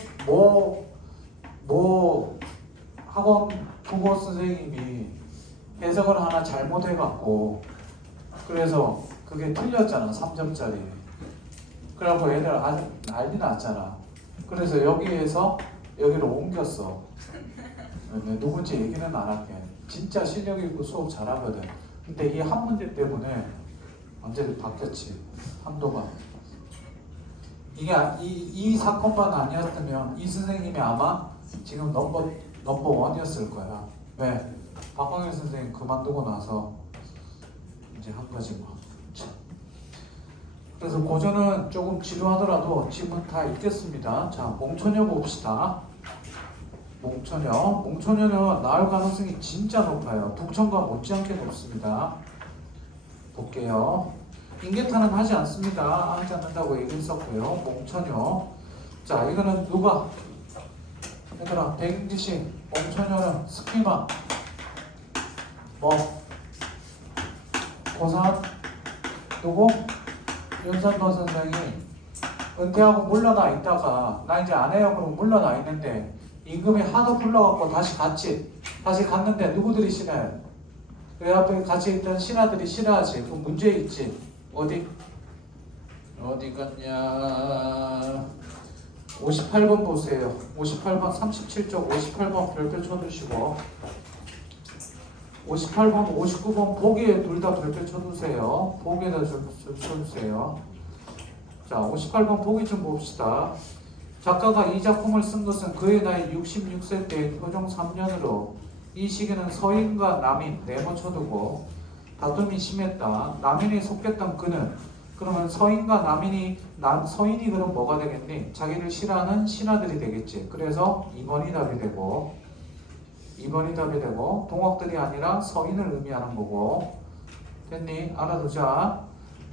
학원 국어 선생님이 해석을 하나 잘못해갖고 그래서 그게 틀렸잖아. 3점짜리. 그래갖고 애들 아주 난리 났잖아. 그래서 여기에서 여기로 옮겼어. 누군지 얘기는 안 할게. 진짜 실력 있고 수업 잘하거든. 근데 이 한 문제 때문에 완전히 바뀌었지. 한도가. 이게 이 사건만 아니었으면 이 선생님이 아마 지금 넘버 원이었을 거야. 왜? 박광일 선생님 그만두고 나서 이제 한 거지 뭐. 그래서 고전은 조금 지루하더라도 지금은 다 읽겠습니다. 자, 몽초녀 봅시다. 몽초녀는 나올 가능성이 진짜 높아요. 북천과 못지않게 높습니다. 볼게요. 인계탄은 하지 않습니다. 하지 않는다고 얘기했었고요. 몽초녀. 자, 이거는 누가? 얘들아, 백인지식 몽초녀는 스키마 고산 누구? 윤선도 선생이 은퇴하고 물러나 있다가 나 이제 안 해요 그러고 물러나 있는데 임금이 하도 불러갖고 다시 갔는데 누구들이 싫어해? 그 앞에 같이 있던 신하들이 싫어하지. 그 문제 있지. 어디 갔냐? 58번 보세요. 58번 37쪽 58번 별표 쳐두시고 58번 59번 보기에 둘 다 별표 쳐두세요. 보기에다 좀 쳐주세요. 자, 58번 보기 좀 봅시다. 작가가 이 작품을 쓴 것은 그의 나이 66세 때인 효종 3년으로 이 시기는 서인과 남인 네모 쳐두고 다툼이 심했다. 남인이 속했던 그는 그러면 서인과 서인이 그럼 뭐가 되겠니? 자기를 싫어하는 신하들이 되겠지. 그래서 2번이 답이 되고 동학들이 아니라 서인을 의미하는 거고. 됐니? 알아두자.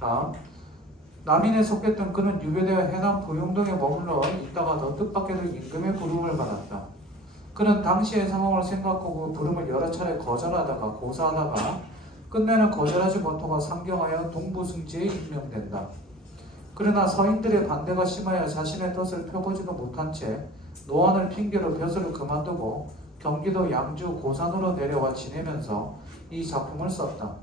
다음. 남인에 속했던 그는 유배되어 해남 부용동에 머물러 있다가 더 뜻밖에도 임금의 부름을 받았다. 그는 당시의 상황을 생각하고 부름을 여러 차례 거절하다가 고사하다가 끝내는 거절하지 못하고 상경하여 동부승지에 임명된다. 그러나 서인들의 반대가 심하여 자신의 뜻을 펴보지도 못한 채 노안을 핑계로 벼슬을 그만두고 경기도 양주 고산으로 내려와 지내면서 이 작품을 썼다.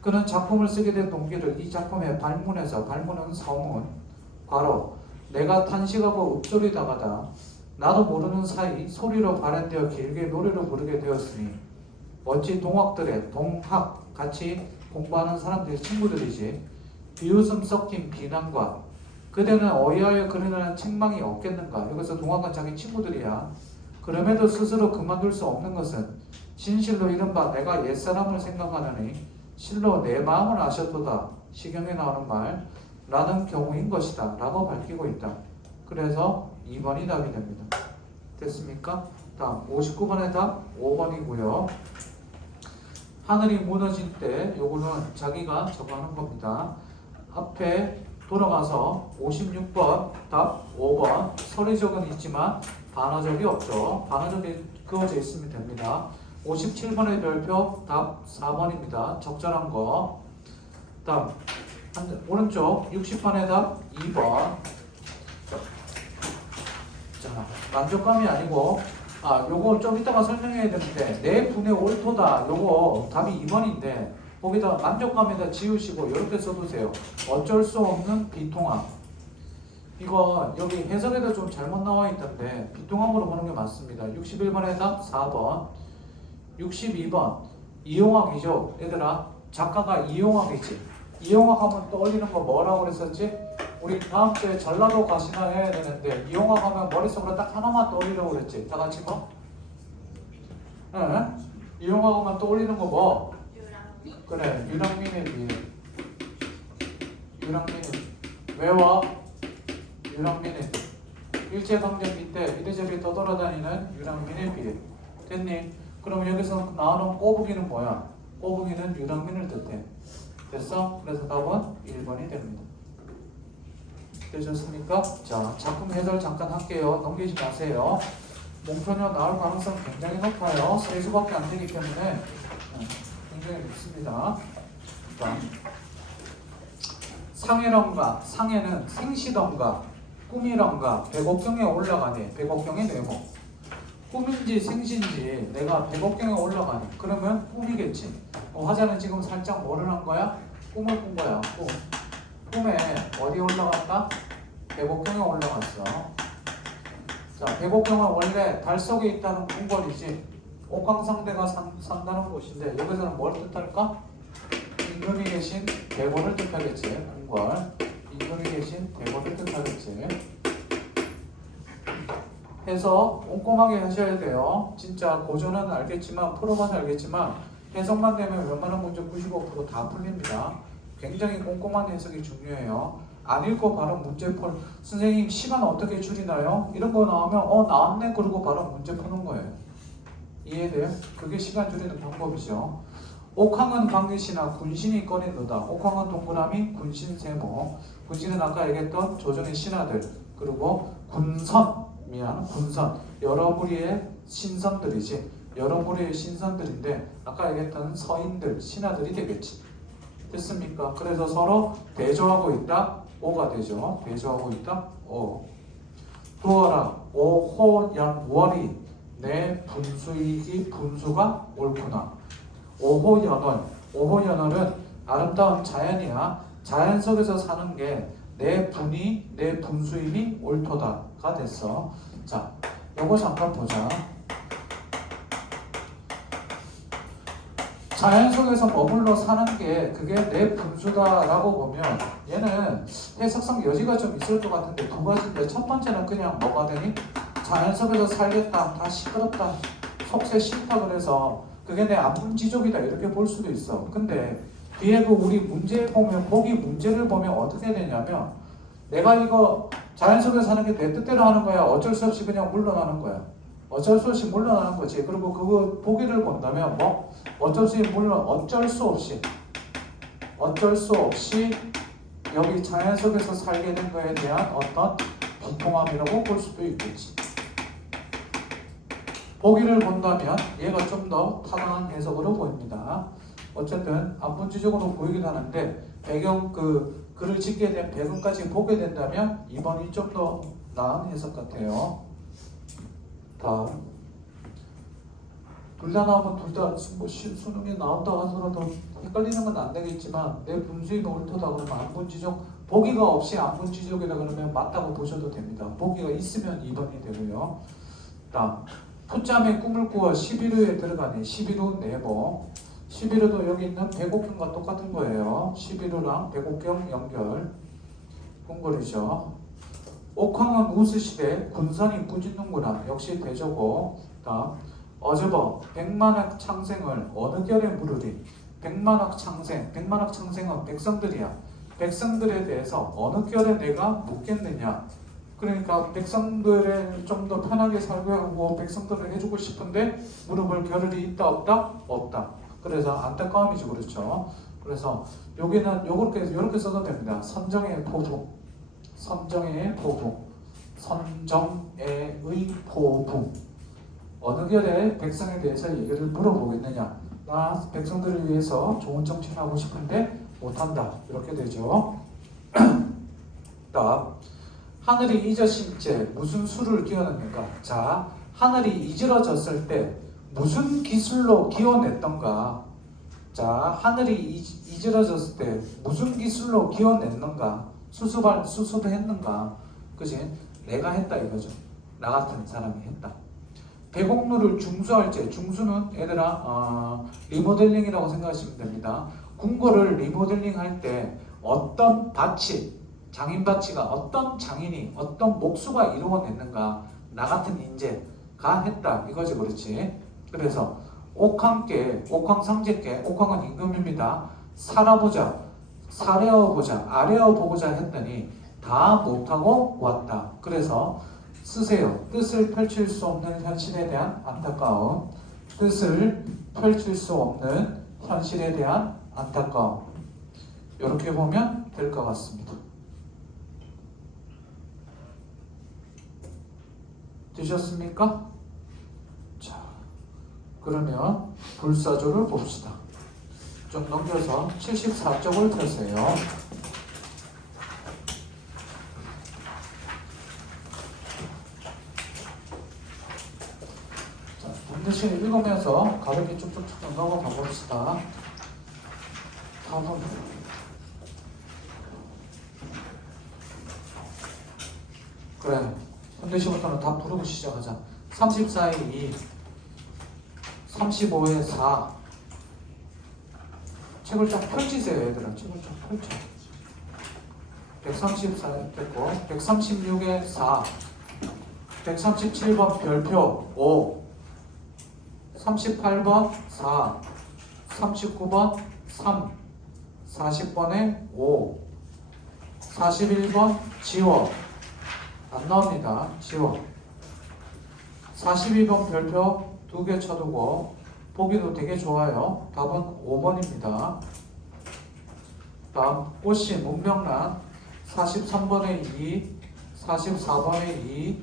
그는 작품을 쓰게 된 동기를 이 작품의 발문에서 발문은 서문 괄호 내가 탄식하고 읊조리다가다 나도 모르는 사이 소리로 발현되어 길게 노래로 부르게 되었으니 어찌 동학들의 동학 같이 공부하는 사람들의 친구들이지 비웃음 섞인 비난과 그대는 어이하여 그러는 책망이 없겠는가. 여기서 동학은 자기 친구들이야. 그럼에도 스스로 그만둘 수 없는 것은 진실로 이른바 내가 옛사람을 생각하느니 실로 내 마음을 아셨도다. 시경에 나오는 말 라는 경우인 것이다 라고 밝히고 있다. 그래서 2번이 답이 됩니다. 됐습니까? 다음 59번의 답 5번이고요. 하늘이 무너질 때 요거는 자기가 저거 하는 겁니다. 앞에 돌아가서 56번 답 5번 서리적은 있지만 반어적이 없죠. 반어적이 그어져 있으면 됩니다. 57번의 별표 답 4번입니다. 적절한 거. 다음 오른쪽 60번의 답 2번. 자, 만족감이 아니고 요거 좀 이따가 설명해야 되는데 내 분의 옳도다. 요거 답이 2번인데 거기다 만족감에다 지우시고 이렇게 써두세요. 어쩔 수 없는 비통함. 이거 여기 해석에도 좀 잘못 나와 있던데 비통함으로 보는 게 맞습니다. 61번의 답 4번. 62번 이용학이죠. 얘들아 작가가 이용학이지. 이용학 하면 떠올리는 거 뭐라고 그랬었지? 우리 다음 주에 전라도 가시나 해야 되는데 이용학 하면 머릿속으로 딱 하나만 떠올리려고 그랬지. 다 같이 뭐? 응? 이용학 하면 떠올리는 거 뭐? 그래 유랑민의 외워 유랑민의 일제강점기 때 이리저리 떠돌아다니는 유랑민에 비해. 됐니? 그럼 여기서 나오는 꼬부기는 뭐야? 꼬부기는 유랑민을 뜻해. 됐어? 그래서 답은 1번이 됩니다. 되셨습니까? 자, 작품 해설 잠깐 할게요. 넘기지 마세요. 몽표녀 나올 가능성 굉장히 높아요. 3수밖에 안 되기 때문에 굉장히 높습니다. 자, 상해런가, 상해는 생시던가 꿈이런가 백옥경에 올라가네. 백옥경의 네모. 꿈인지 생시인지 내가 백옥경에 올라가네. 그러면 꿈이겠지. 화자는 지금 살짝 뭐를 한 거야? 꿈을 꾼 거야. 꿈에 어디 올라갔다? 백옥경에 올라갔어. 자, 백옥경은 원래 달 속에 있다는 궁궐이지 옥황상대가 산다는 곳인데 여기서는 뭘 뜻할까? 임금이 계신 대궐을 뜻하겠지. 궁궐. 임금이 계신 대궐을 뜻하겠지. 해서 꼼꼼하게 하셔야 돼요. 진짜 고전은 알겠지만 프로만 알겠지만 해석만 되면 웬만한 문제 95% 다 풀립니다. 굉장히 꼼꼼한 해석이 중요해요. 안 읽고 바로 문제 풀 선생님 시간 어떻게 줄이나요? 이런 거 나오면 나왔네 그러고 바로 문제 푸는 거예요. 이해돼요? 그게 시간 줄이는 방법이죠. 옥황은 방귀시나 군신이 꺼내노다. 옥황은 동그라미 군신 세모. 군신은 아까 얘기했던 조정의 신하들 그리고 군선 여러 무리의 신선들이지. 여러 무리의 신선들인데 아까 얘기했던 서인들 신하들이 되겠지. 됐습니까? 그래서 서로 대조하고 있다. 오가 되죠. 대조하고 있다. 오. 두어라. 오호연월이 내 분수이기 분수가 옳구나. 오호연월. 오호연월은 아름다운 자연이야. 자연 속에서 사는 게 내 분이 내 분수임이 옳도다가 됐어. 자, 요거 잠깐 보자. 자연 속에서 머물러 사는 게 그게 내 분수다라고 보면 얘는 해석상 여지가 좀 있을 것 같은데 두 가지인데 첫 번째는 그냥 뭐가 되니? 자연 속에서 살겠다, 다 시끄럽다, 속세 싫다 그래서 그게 내 안분지족이다 이렇게 볼 수도 있어. 근데 뒤에 그 우리 문제 보면 보기 문제를 보면 어떻게 되냐면 내가 이거 자연 속에서 사는 게 내 뜻대로 하는 거야? 어쩔 수 없이 그냥 물러나는 거야? 어쩔 수 없이 물러나는 거지. 그리고 그거 보기를 본다면 뭐 어쩔 수 없이 여기 자연 속에서 살게 된 거에 대한 어떤 비통함이라고 볼 수도 있겠지. 보기를 본다면 얘가 좀 더 타당한 해석으로 보입니다. 어쨌든 안분지적으로 보이긴 하는데 배경 글을 짓게 된 배경까지 보게 된다면 2번이 좀 더 나은 해석 같아요. 다음. 둘 다 나오면 둘 다 수능에 나온다고 하더라도 헷갈리는 건 안 되겠지만 내 분수임이 옳다다 그러면 안분지적 보기가 없이 안분지적이다 그러면 맞다고 보셔도 됩니다. 보기가 있으면 2번이 되고요. 다음. 풋잠에 꿈을 꾸어 11호에 들어가니 11호 네모. 11호도 여기 있는 백옥경과 똑같은 거예요. 11호랑 백옥경 연결 궁궐이죠. 옥황은 우수시대 군선이 꾸짖는구나. 역시 대조고. 다음. 어저버 백만학 창생을 어느 결에 물으리. 백만학 창생은 백성들이야. 백성들에 대해서 어느 결에 내가 묻겠느냐. 그러니까 백성들에 좀 더 편하게 살고 하고 백성들을 해주고 싶은데 물어볼 겨를이 있다 없다? 없다. 그래서 안타까움이죠. 그렇죠. 그래서 여기는 요렇게 써도 됩니다. 선정의 포부. 어느 결의 백성에 대해서 얘기를 물어보겠느냐. 나 백성들을 위해서 좋은 정치를 하고 싶은데 못한다. 이렇게 되죠. 다음. 하늘이 잊어진 채 무슨 수를 기어냈는가. 자, 하늘이 이지러졌을 때 무슨 기술로 기어냈던가. 자, 하늘이 이지러졌을 때 무슨 기술로 기어냈는가. 수습했는가. 그지? 내가 했다 이거죠. 나 같은 사람이 했다. 백옥루를 중수할 때, 중수는 얘들아 리모델링이라고 생각하시면 됩니다. 궁궐을 리모델링 할 때 어떤 장인바치가 어떤 장인이 어떤 목수가 이루어냈는가. 나 같은 인재가 했다 이거지. 그렇지? 그래서 옥황상제께, 옥황은 임금입니다. 아래어보자 했더니 다 못하고 왔다. 그래서 쓰세요. 뜻을 펼칠 수 없는 현실에 대한 안타까움. 뜻을 펼칠 수 없는 현실에 대한 안타까움. 이렇게 보면 될 것 같습니다. 되셨습니까? 자, 그러면 불사조를 봅시다. 좀 넘겨서 74쪽을 펴세요. 자, 반드시 읽으면서 가볍게 쭉쭉쭉 넘어가 봅시다. 다음 그래. 현대시부터는 다 부르고 시작하자. 34에 2, 35에 4. 책을 쫙 펼치세요, 얘들아. 책을 쫙 펼쳐. 134에 됐고, 136에 4, 137번 별표 5, 38번 4, 39번 3, 40번에 5, 41번 지워. 안 나옵니다. 지워. 42번 별표 2개 쳐두고 보기도 되게 좋아요. 답은 5번입니다. 다음 꽃이 문명란 43번에 2, 44번에 2,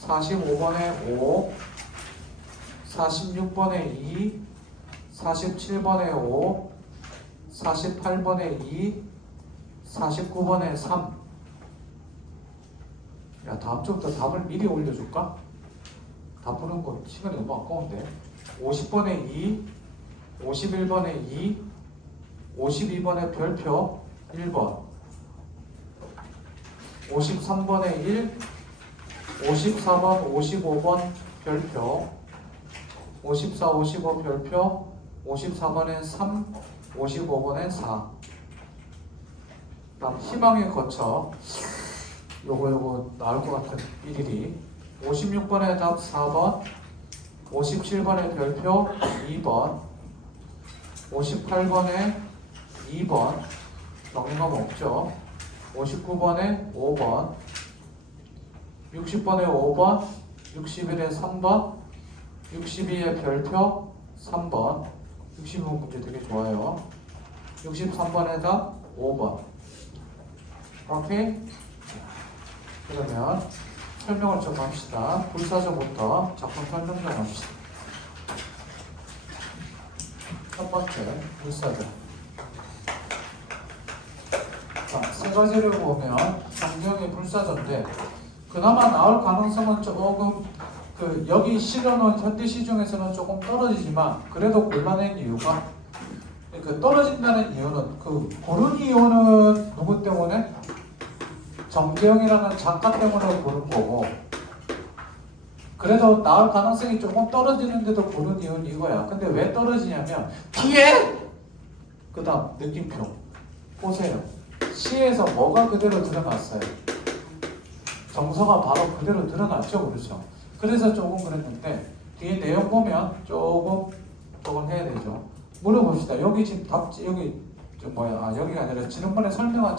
45번에 5, 46번에 2, 47번에 5, 48번에 2, 49번에 3. 야, 다음 주부터 답을 미리 올려줄까? 다 푸는 거 시간이 너무 아까운데. 50번에 2, 51번에 2, 52번에 별표 1번, 53번에 1, 54번, 55번 별표, 54, 55 별표, 54번에 3, 55번에 4. 다음 희망의 거처. 요거 나올 것 같은 일일이. 56번에 답 4번, 57번에 별표 2번, 58번에 2번, 정리감 없죠. 59번에 5번, 60번에 5번, 61에 3번, 62에 별표 3번, 65 문제 되게 좋아요. 63번에 답 5번. 오케이? 그러면 설명을 좀 합시다. 불사조부터 작품 설명 좀 합시다. 첫 번째, 불사조. 자, 세 가지를 보면 성경이 불사조인데 그나마 나올 가능성은 조금 여기 실어놓은 현대시 중에서는 조금 떨어지지만 그래도 골라낸 이유가 떨어진다는 이유는 고른 이유는 누구 때문에? 정재영이라는 작가 때문에 고른 거고 그래도 나올 가능성이 조금 떨어지는데도 고른 이유는 이거야. 근데 왜 떨어지냐면 뒤에 그 다음 느낌표 보세요. 시에서 뭐가 그대로 드러났어요. 정서가 바로 그대로 드러났죠. 그렇죠. 그래서 조금 그랬는데 뒤에 내용 보면 조금 해야 되죠. 물어봅시다. 여기 지금 여기 여기가 아니라 지난번에 설명한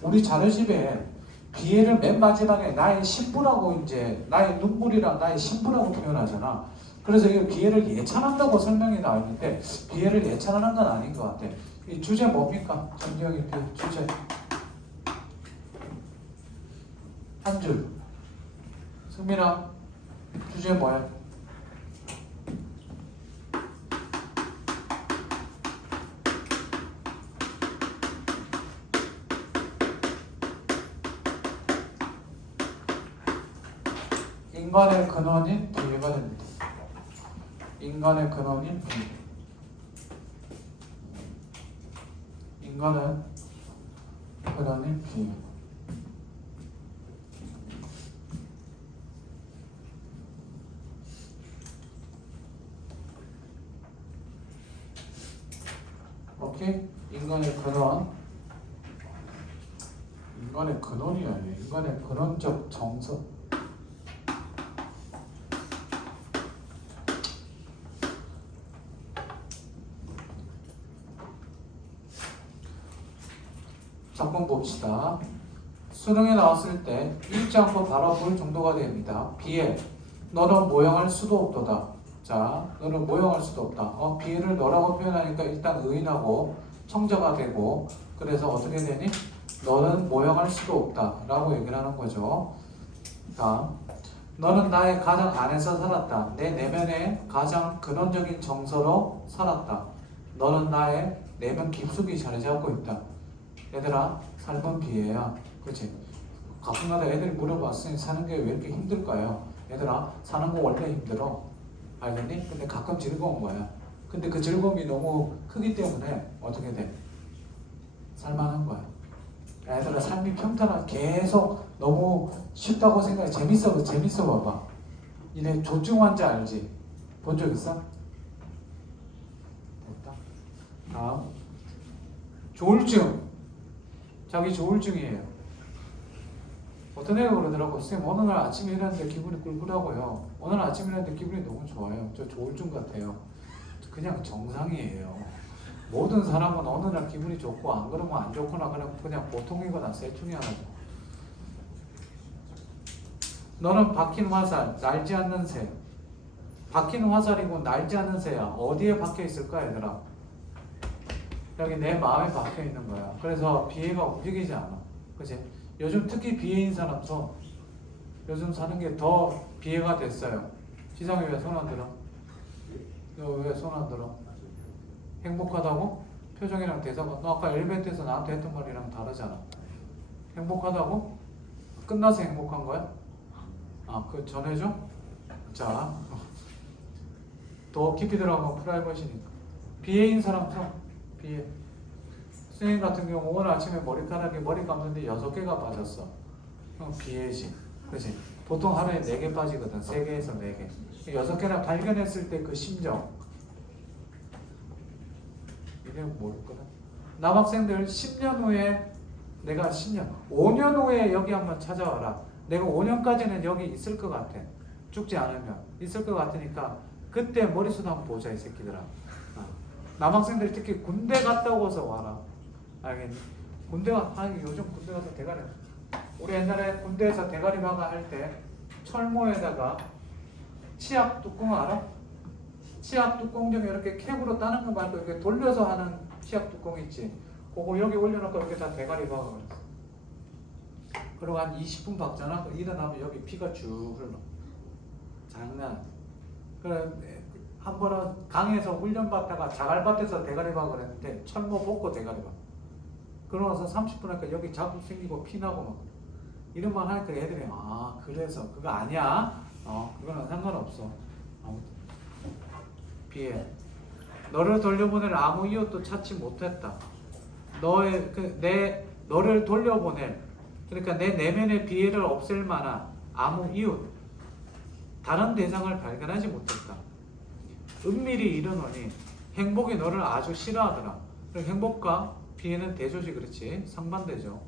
우리 자료집에 비애를 맨 마지막에 나의 신부라고 이제 나의 눈물이랑 나의 신부라고 표현하잖아. 그래서 이 비애를 예찬한다고 설명이 나와 있는데 비애를 예찬하는 건 아닌 것 같아. 이 주제 뭡니까? 정경이 주제 한 줄. 승민아 주제 뭐야? 인간의 근원인 비애가 됩니다. 인간의 근원인 비애. 인간은 근원인 비애. 오케이? 인간의 근원. 인간의 근원이 아니에요. 인간의 근원적 정서. 작품 봅시다. 수능에 나왔을 때 읽지 않고 바로 볼 정도가 됩니다. B에 너는 모형할 수도 없도다. 자, 너는 모형할 수도 없다. B를 너라고 표현하니까 일단 의인하고 청자가 되고, 그래서 어떻게 되니? 너는 모형할 수도 없다 라고 얘기를 하는 거죠. 다음, 너는 나의 가장 안에서 살았다. 내 내면의 가장 근원적인 정서로 살았다. 너는 나의 내면 깊숙이 자리 잡고 있다. 얘들아, 삶은 비애야. 그치? 가끔가다 애들이 물어봤으니 사는 게 왜 이렇게 힘들까요? 얘들아, 사는 거 원래 힘들어. 알겠니? 근데 가끔 즐거운 거야. 근데 그 즐거움이 너무 크기 때문에 어떻게 돼? 살만한 거야. 얘들아, 삶이 평탄한, 계속 너무 쉽다고 생각해. 재밌어 봐봐. 이네 조증 환자 알지? 본 적 있어? 됐다. 다음, 조울증. 자기 조울증이에요. 어떤 애가 그러더라고. 선생님, 어느 날 아침에 일어났는데 기분이 꿀꿀하고요. 어느 날 아침에 일어났는데 기분이 너무 좋아요. 저 조울증 같아요. 그냥 정상이에요. 모든 사람은 어느 날 기분이 좋고 안 그러면 안 좋거나 그냥 보통이거나 셋 중에 하나죠. 너는 박힌 화살, 날지 않는 새. 박힌 화살이고 날지 않는 새야. 어디에 박혀 있을까, 얘들아? 여기 내 마음에 박혀 있는 거야. 그래서 비애가 움직이지 않아. 그치? 요즘 특히 비애인 사람 요즘 사는 게 더 비애가 됐어요. 지상이 왜 손 안 들어? 너 왜 손 안 들어? 행복하다고? 표정이랑 대사가 너 아까 엘리베이터에서 나한테 했던 말이랑 다르잖아. 행복하다고? 끝나서 행복한 거야? 그 전해줘? 자, 더 깊이 들어가면 프라이버시니까. 비애인 사람 비애. 선생님 같은 경우 오늘 아침에 머리 감는데 6개가 빠졌어. 비애지. 그치? 보통 하루에 4개 빠지거든. 3개에서 4개. 6개나 발견했을 때 그 심정. 이게 모르거든. 남학생들 10년 후에 5년 후에 여기 한번 찾아와라. 내가 5년까지는 여기 있을 것 같아. 죽지 않으면. 있을 것 같으니까 그때 머리숱 한번 보자, 이 새끼들아. 남학생들 특히 군대 갔다 오고서 와라. 알겠니? 요즘 군대 가서 대가리. 우리 옛날에 군대에서 대가리 박아 할 때 철모에다가 치약 뚜껑 알아? 치약 뚜껑 중에 이렇게 캡으로 따는 거 말고 이렇게 돌려서 하는 치약 뚜껑 있지? 그거 여기 올려놓고 이렇게 다 대가리 박아 그랬어. 그리고 한 20분 박잖아? 일어나면 여기 피가 쭉 흘러. 장난. 그래, 한 번은 강에서 훈련 받다가 자갈밭에서 대가리 박을 했는데 철모 벗고 대가리 박. 그러고 나서 30분 하니까 여기 자국 생기고 피 나고 막 이런 말 하니까 애들이 그래서 그거 아니야. 그거는 상관없어. 비애. 너를 돌려보낼 아무 이유도 찾지 못했다. 너를 돌려보낼, 그러니까 내 내면의 비애를 없앨 만한 아무 이유, 다른 대상을 발견하지 못했다. 은밀히 이르노니 행복이 너를 아주 싫어하더라. 행복과 비애는 대조지, 그렇지? 상반되죠.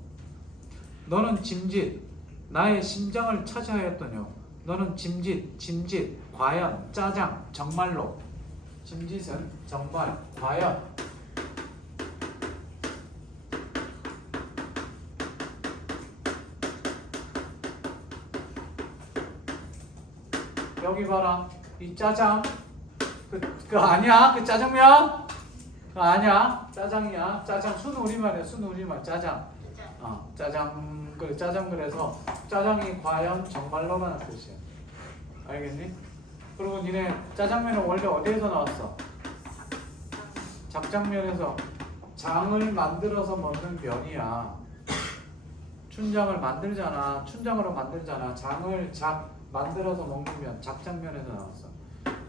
너는 짐짓, 나의 심장을 차지하였더뇨. 너는 짐짓, 과연, 짜장, 정말로. 짐짓은 정말, 과연. 여기 봐라. 이 짜장. 그 아니야? 그 짜장면? 그거 아니야? 짜장이야. 짜장. 순우리말이야. 순우리말. 짜장. 짜장. 짜장. 그래서 짜장이 과연 정말로라는 뜻이야. 알겠니? 그리고 니네 짜장면은 원래 어디에서 나왔어? 작장면에서. 장을 만들어서 먹는 면이야. 춘장을 만들잖아. 춘장으로 만들잖아. 장을 만들어서 먹는 면. 작장면에서 나왔어.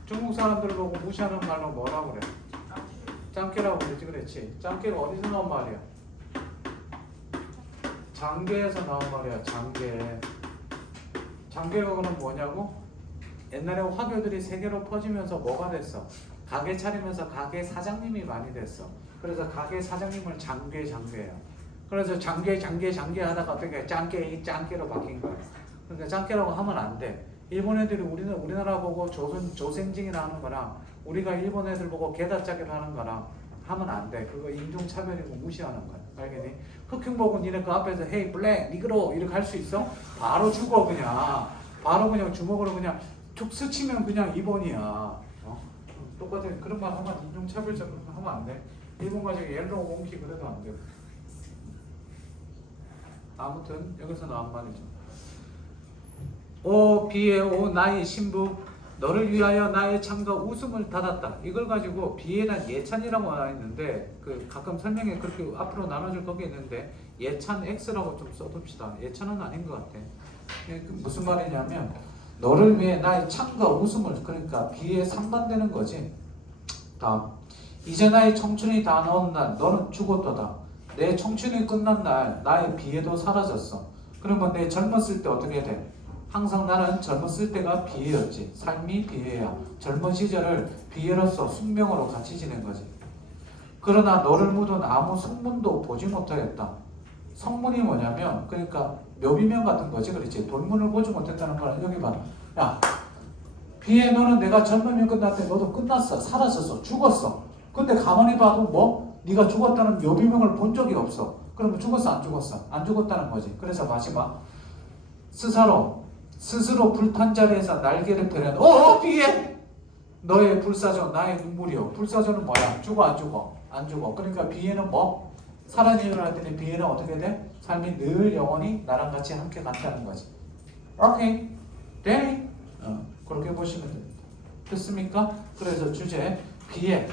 중국 사람들 보고 무시하는 말로 뭐라고 그래? 짱깨라고 그랬지. 짱깨가 어디서 나온 말이야? 장계에서 나온 말이야. 장계가 그럼 뭐냐고? 옛날에 화교들이 세계로 퍼지면서 뭐가 됐어? 가게 차리면서 가게 사장님이 많이 됐어. 그래서 가게 사장님을 장계예요. 그래서 장계 하다가 어떻게 짱깨로 바뀐 거야. 그러니까 짱깨라고 하면 안 돼. 일본 애들이 우리나라 보고 조생징이라 하는 거랑 우리가 일본 애들 보고 게다짜기를 하는 거랑 하면 안 돼. 그거 인종차별이고 무시하는 거야. 알겠니? 흑흉 보고 니네 그 앞에서 헤이 블랙 니그로 이렇게 할 수 있어? 바로 죽어 그냥. 바로 그냥 주먹으로 그냥 툭 스치면 그냥 2번이야. 똑같은 그런 말 하면 인종차별적 하면 안 돼. 일본 가지고 옐로우 몽키 그래도 안 돼. 아무튼 여기서 나온 말이죠. 오 비에 오 나의 신부 너를 위하여 나의 창과 웃음을 닫았다. 이걸 가지고 비에는 예찬이라고 나와 있는데 그 가끔 설명에 그렇게 앞으로 나눠줄 거기 있는데 예찬 X라고 좀 써둡시다. 예찬은 아닌 것 같아. 무슨 말이냐면 너를 위해 나의 창과 웃음을 그러니까 비에 상반되는 거지. 다음 이제 나의 청춘이 다 나온 날 너는 죽었도다. 내 청춘이 끝난 날 나의 비애도 사라졌어. 그러면 내 젊었을 때 어떻게 돼? 항상 나는 젊었을 때가 비애였지. 삶이 비애야. 젊은 시절을 비애로서 숙명으로 같이 지낸 거지. 그러나 너를 묻은 아무 성문도 보지 못하였다. 성문이 뭐냐면 그러니까 묘비명 같은 거지. 그렇지. 돌문을 보지 못했다는 거는 여기 봐. 야 비애 너는 내가 젊으면 끝날 때 너도 끝났어. 사라졌어. 죽었어. 근데 가만히 봐도 뭐? 네가 죽었다는 묘비명을 본 적이 없어. 그러면 죽었어 안 죽었어? 안 죽었다는 거지. 그래서 마지막 스스로 불탄 자리에서 날개를 펴려 비에 너의 불사조 나의 눈물이요. 불사조는 뭐야? 죽어 안 죽어? 안 죽어. 그러니까 비에는 뭐? 사라지려 했더니 비에는 어떻게 돼? 삶이 늘 영원히 나랑 같이 함께 간다는 거지. 오케이 네? 그렇게 보시면 됩니다. 됐습니까? 그래서 주제 비에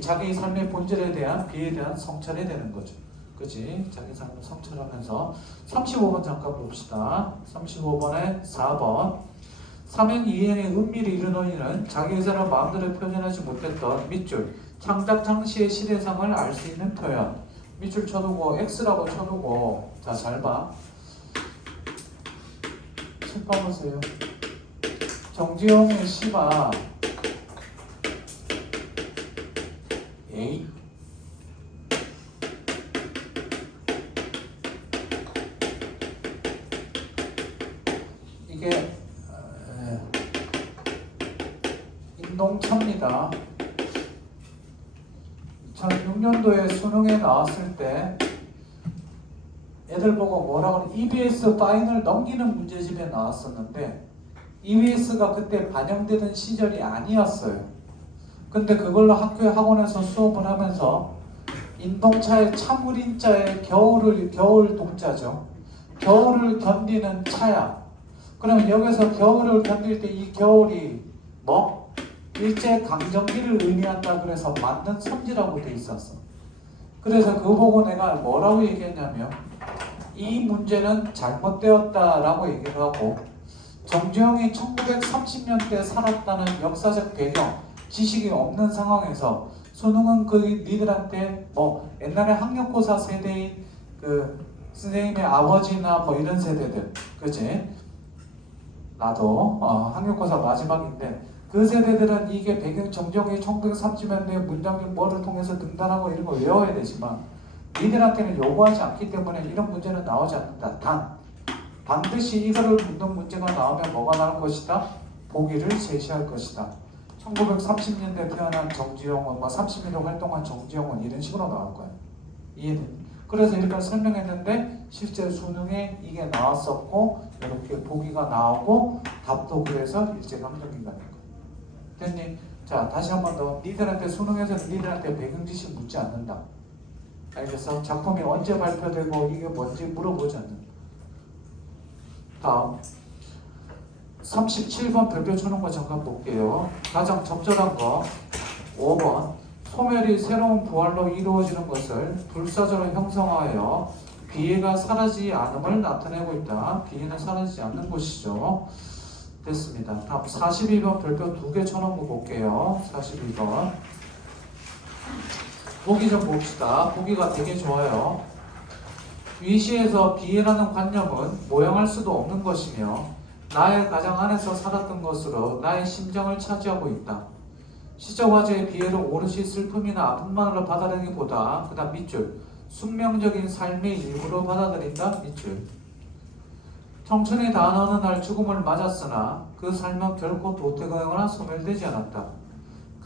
자기 삶의 본질에 대한 비에 대한 성찰이 되는 거죠. 그치? 자기 삶을 성찰하면서 35번 잠깐 봅시다. 35번에 4번 사면 이행의 은밀히 이르는 이는 자기 의사를 마음대로 표현하지 못했던 밑줄 창작 당시의 시대상을 알 수 있는 표현. 밑줄 쳐두고 X라고 쳐두고 자 잘 봐. 책 봐보세요. 정지용의 시가 A 이게 인동차입니다. 2006년도에 수능에 나왔을 때 애들 보고 뭐라고 하면 EBS 파인을 넘기는 문제집에 나왔었는데 EBS가 그때 반영되던 시절이 아니었어요. 근데 그걸로 학원에서 수업을 하면서 인동차의 참을인자의 겨울 동자죠. 겨울을 견디는 차야. 그러면 여기서 겨울을 견딜 때 이 겨울이 뭐? 일제 강점기를 의미한다 그래서 만든 선지라고 돼 있었어. 그래서 그거 보고 내가 뭐라고 얘기했냐면 이 문제는 잘못되었다라고 얘기를 하고 정주영이 1930년대 살았다는 역사적 배경 지식이 없는 상황에서 수능은 그 니들한테 뭐 옛날에 학력고사 세대인 그 선생님의 아버지나 뭐 이런 세대들 그치? 나도 학력고사 마지막인데 그 세대들은 이게 배경 정정이 1930년대 문장님 뭐를 통해서 등단하고 이런 거 외워야 되지만 니들한테는 요구하지 않기 때문에 이런 문제는 나오지 않는다. 반드시 이거를 묻는 문제가 나오면 뭐가 나올 것이다? 보기를 제시할 것이다. 1930년대 태어난 정지용은, 30년을 활동한 정지용은 이런 식으로 나올 거예요. 이해는? 그래서 이렇게 설명했는데 실제 수능에 이게 나왔었고 이렇게 보기가 나오고 답도 그래서 일제강점기가 된 거예요. 됐니? 자 다시 한 번 더 니들한테 수능에서 니들한테 배경 지식 묻지 않는다. 알겠어? 작품이 언제 발표되고 이게 뭔지 물어보지 않는다. 다음 37번 별표 쳐놓은 거 잠깐 볼게요. 가장 적절한 거 5번 소멸이 새로운 부활로 이루어지는 것을 불사조로 형성하여 비애가 사라지지 않음을 나타내고 있다. 비애는 사라지지 않는 것이죠. 됐습니다. 다음 42번 별표 2개 쳐놓은 거 볼게요. 42번 보기 좀 봅시다. 보기가 되게 좋아요. 위시에서 비애라는 관념은 모형할 수도 없는 것이며 나의 가장 안에서 살았던 것으로 나의 심정을 차지하고 있다. 시적 화제의 비애를 오롯이 슬픔이나 아픔만으로 받아들이기보다 그 다음 밑줄 숙명적인 삶의 일부로 받아들인다. 밑줄 청춘이 다한 어느 날 죽음을 맞았으나 그 삶은 결코 도태되거나 소멸되지 않았다.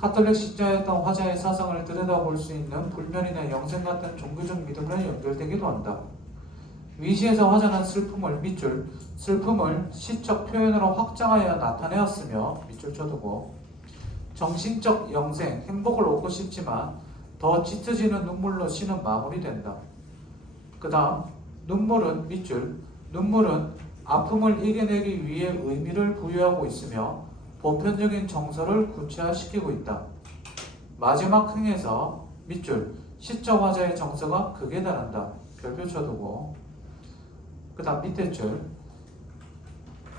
카톨릭 신자였던 화자의 사상을 들여다볼 수 있는 불면이나 영생 같은 종교적 믿음으로 연결되기도 한다. 위시에서 화자는 슬픔을 밑줄, 슬픔을 시적 표현으로 확장하여 나타내었으며 밑줄 쳐두고 정신적 영생, 행복을 얻고 싶지만 더 짙어지는 눈물로 시는 마무리된다. 그 다음 눈물은 밑줄, 눈물은 아픔을 이겨내기 위해 의미를 부여하고 있으며 보편적인 정서를 구체화시키고 있다. 마지막 흥에서 밑줄, 시적 화자의 정서가 극에 달한다. 별표 쳐두고 그 다음 밑에 줄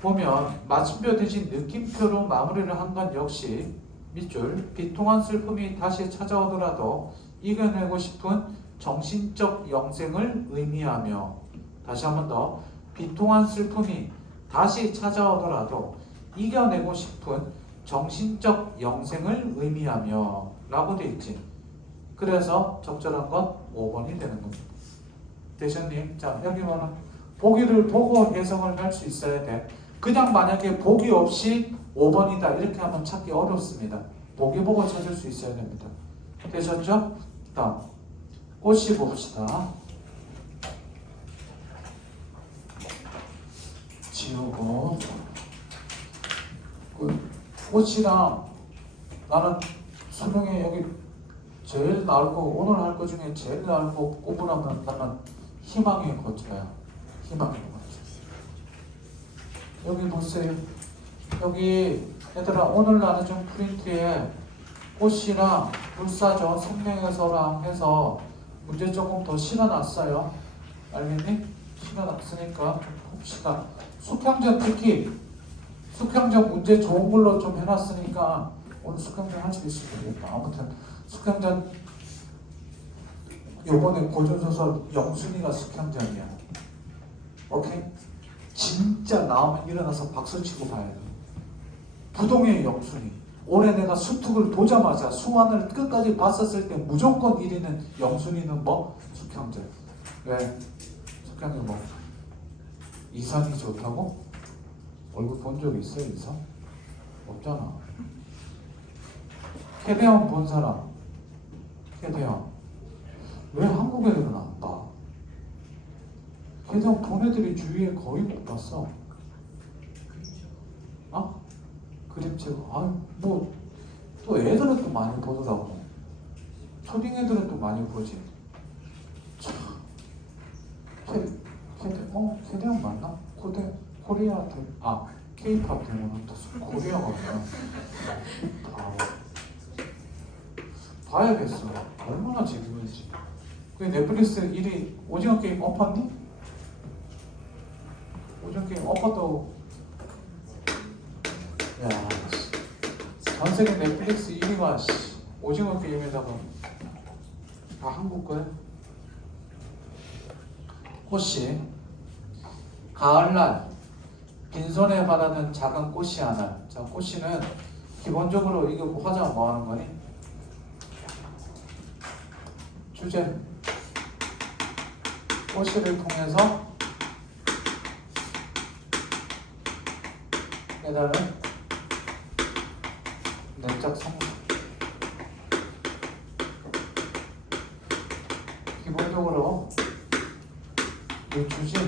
보면 마침표 대신 느낌표로 마무리를 한 건 역시 밑줄, 비통한 슬픔이 다시 찾아오더라도 이겨내고 싶은 정신적 영생을 의미하며 다시 한 번 더 비통한 슬픔이 다시 찾아오더라도 이겨내고 싶은 정신적 영생을 의미하며 라고 되어 있지. 그래서 적절한 건 5번이 되는 겁니다. 대션님, 자 여기는 보기를 보고 해석을 할 수 있어야 돼. 그냥 만약에 보기 없이 5번이다 이렇게 하면 찾기 어렵습니다. 보기 보고 찾을 수 있어야 됩니다. 되셨죠? 다음 꽃이 봅시다. 지우고 꽃이랑 나는 수능에 여기 제일 나을 거 오늘 할 거 중에 제일 나을 거 꼽으라면 나는 희망의 꽃이야. 희망의 꽃. 여기 보세요. 여기 얘들아 오늘 나눠준 프린트에 꽃이랑 불사조 생명의서랑 해서 문제 조금 더 실어놨어요. 알겠니? 실어놨으니까 좀 봅시다. 수평전 특히 수평전 문제 좋은 걸로 좀 해놨으니까 오늘 수평전 할 수 있을 거겠다. 아무튼 수평전 요번에 고전소설 영순이가 수평전이야. 오케이? 진짜 나오면 일어나서 박수치고 봐야 돼. 부동의 영순이. 올해 내가 수특을 보자마자 수완을 끝까지 봤었을 때 무조건 1위는 영순이는 뭐? 수평전. 왜? 수평전 뭐? 이상이 좋다고? 얼굴 본 적 있어요, 이상? 없잖아. 캐대원 본 사람? 캐대원. 왜 한국 애들은 안 봐? 캐대원 본 애들이 주위에 거의 못 봤어. 어? 그림책. 아유, 뭐, 또 애들은 또 많이 보더라고. 초딩 애들은 또 많이 보지. 참. 캐대원 맞나? 코리아 대, K-팝 대문은 또 코리아가 아니야. 봐야겠어. 얼마나 재밌는지. 그 넷플릭스 1위 오징어 게임 엎었니? 오징어 게임 엎었다고. 야, 전 세계 넷플릭스 1위가 오징어 게임에다가 다 한국 거야? 꽃이 가을날 빈손에 바라는 작은 꽃이 하나. 자, 꽃이는 기본적으로 이거 화자가 뭐 하는 거니? 주제 꽃이를 통해서 깨달은 내적 성장. 기본적으로 이 주제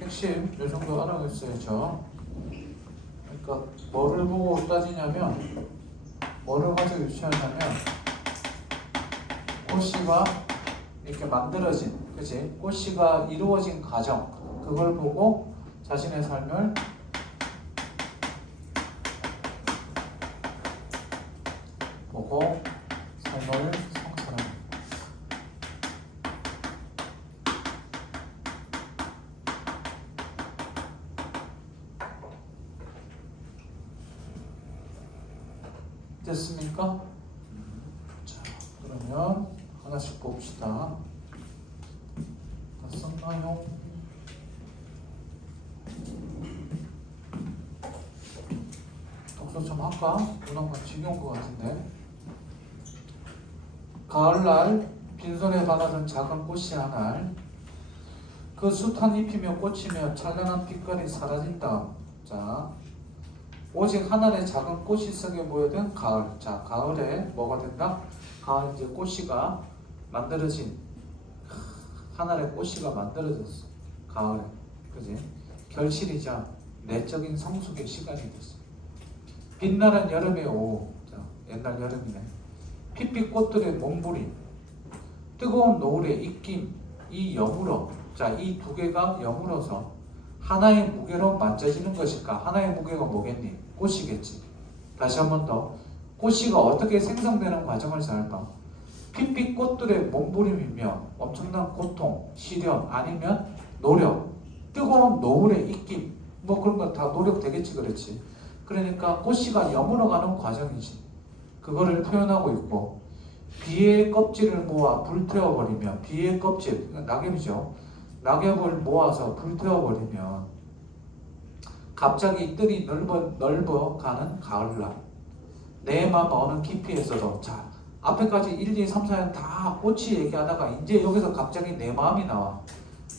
핵심 이 정도 알아냈어야죠. 그러니까 뭐를 보고 따지냐면 뭐를 가지고 유추하냐면 꽃씨가 이렇게 만들어진, 그치? 꽃씨가 이루어진 과정, 그걸 보고 자신의 삶을 보고 삶을 성찰합니다. 됐습니까? 자, 그러면 하나씩 봅시다. 다 썼나요? 독서 좀 할까? 문학만 지겨운 것 같은데. 가을날 빈손에 받아든 작은 꽃이 하날, 그 숱한 잎이며 꽃이며 찬란한 빛깔이 사라진다. 자, 오직 하늘에 작은 꽃이 속에 모여든 가을. 자, 가을에 뭐가 된다? 가을 이제 꽃이가 만들어진 하늘에 꽃이가 만들어졌어. 가을에. 그지? 결실이자 내적인 성숙의 시간이 됐어. 빛나는 여름의 오후. 자, 옛날 여름이네. 핏빛 꽃들의 몸부림. 뜨거운 노을의 입김. 이 여물어. 자, 이 두 개가 여물어서 하나의 무게로 만져지는 것일까? 하나의 무게가 뭐겠니? 꽃이겠지. 다시 한 번 더. 꽃이가 어떻게 생성되는 과정을 잘 봐. 핏빛 꽃들의 몸부림이며 엄청난 고통, 시련 아니면 노력, 뜨거운 노을의 입김 뭐 그런 거 다 노력 되겠지. 그렇지. 그러니까 꽃이가 여물어가는 과정이지. 그거를 표현하고 있고 비의 껍질을 모아 불태워버리면 비의 껍질, 낙엽이죠. 낙엽을 모아서 불태워버리면 갑자기 뜰이 넓어가는 가을날 내 마음 어느 깊이에서도 자 앞에까지 1, 2, 3, 4년 다 꽃이 얘기하다가 이제 여기서 갑자기 내 마음이 나와.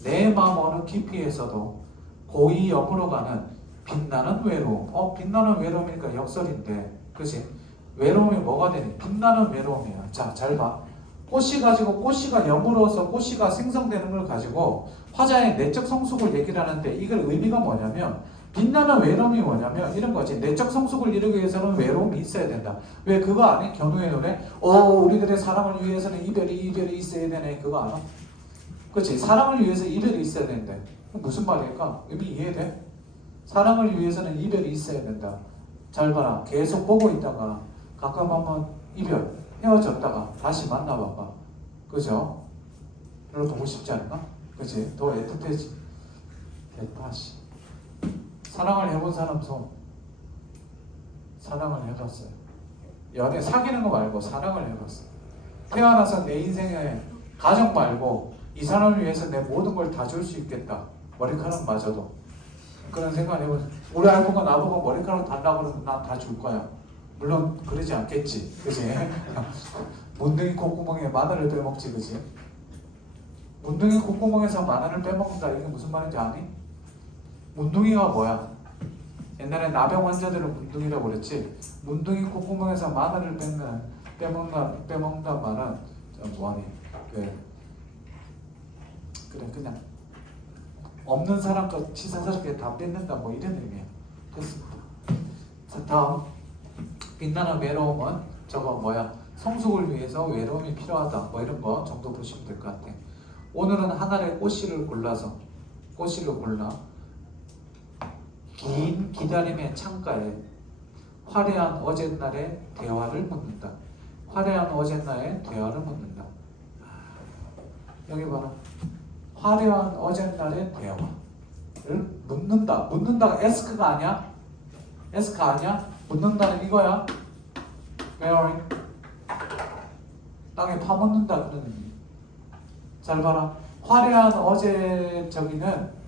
내 마음 어느 깊이에서도 고이 여물어가는 빛나는 외로움. 빛나는 외로움이니까 역설인데 그치? 외로움이 뭐가 되니? 빛나는 외로움이야. 자, 잘 봐. 꽃이가 여물어서 꽃이가 생성되는 걸 가지고 화자의 내적 성숙을 얘기를 하는데 이걸 의미가 뭐냐면 빛나는 외로움이 뭐냐면 이런 거지. 내적 성숙을 이루기 위해서는 외로움이 있어야 된다. 왜 그거 아니? 견우의 노래? 우리들의 사랑을 위해서는 이별이 있어야 되네. 그거 알아? 그렇지. 사랑을 위해서 이별이 있어야 되는데 무슨 말일까? 의미 이해돼? 사랑을 위해서는 이별이 있어야 된다. 잘 봐라. 계속 보고 있다가 가끔 한번 이별 헤어졌다가 다시 만나봐봐. 그죠? 별로 보고 싶지 않나? 그치? 더 애틋해지. 다시. 사랑을 해본 사람 손. 사랑을 해봤어요. 연애 사귀는 거 말고 사랑을 해봤어요. 태어나서 내 인생에 가정 말고 이 사람을 위해서 내 모든 걸 다 줄 수 있겠다. 머리카락 마저도. 그런 생각을 해보세요. 우리 알고가 나보고 머리카락 달라고 그러면 난 다 줄 거야. 물론 그러지 않겠지. 그지? 문둥이 콧구멍에 마늘을 빼먹지. 그지? 문둥이 콧구멍에서 마늘을 빼먹는다. 이게 무슨 말인지 아니? 문둥이가 뭐야? 옛날에 나병 환자들은 문둥이라고 그랬지. 문둥이 콧구멍에서 마늘을 빼먹는다 말은 뭐하니? 그래 그냥 없는 사람 거 치사스럽게 다 뺏는다 뭐 이런 의미야. 됐습니다. 자, 다음 빛나는 외로움은 저거 뭐야? 성숙을 위해서 외로움이 필요하다 뭐 이런 거 정도 보시면 될 것 같아. 오늘은 하나의 꽃씨를 골라 긴 기다림의 창가에 화려한 어젯날의 대화를 묻는다. 화려한 어젯날의 대화를 묻는다. 여기 봐라. 화려한 어젯날의 대화를 묻는다. 묻는다가 에스크가 아니야? 에스크 아니야? 묻는다는 이거야. Burying. 땅에 파묻는다 그런 의미. 잘 봐라. 화려한 어제 저기는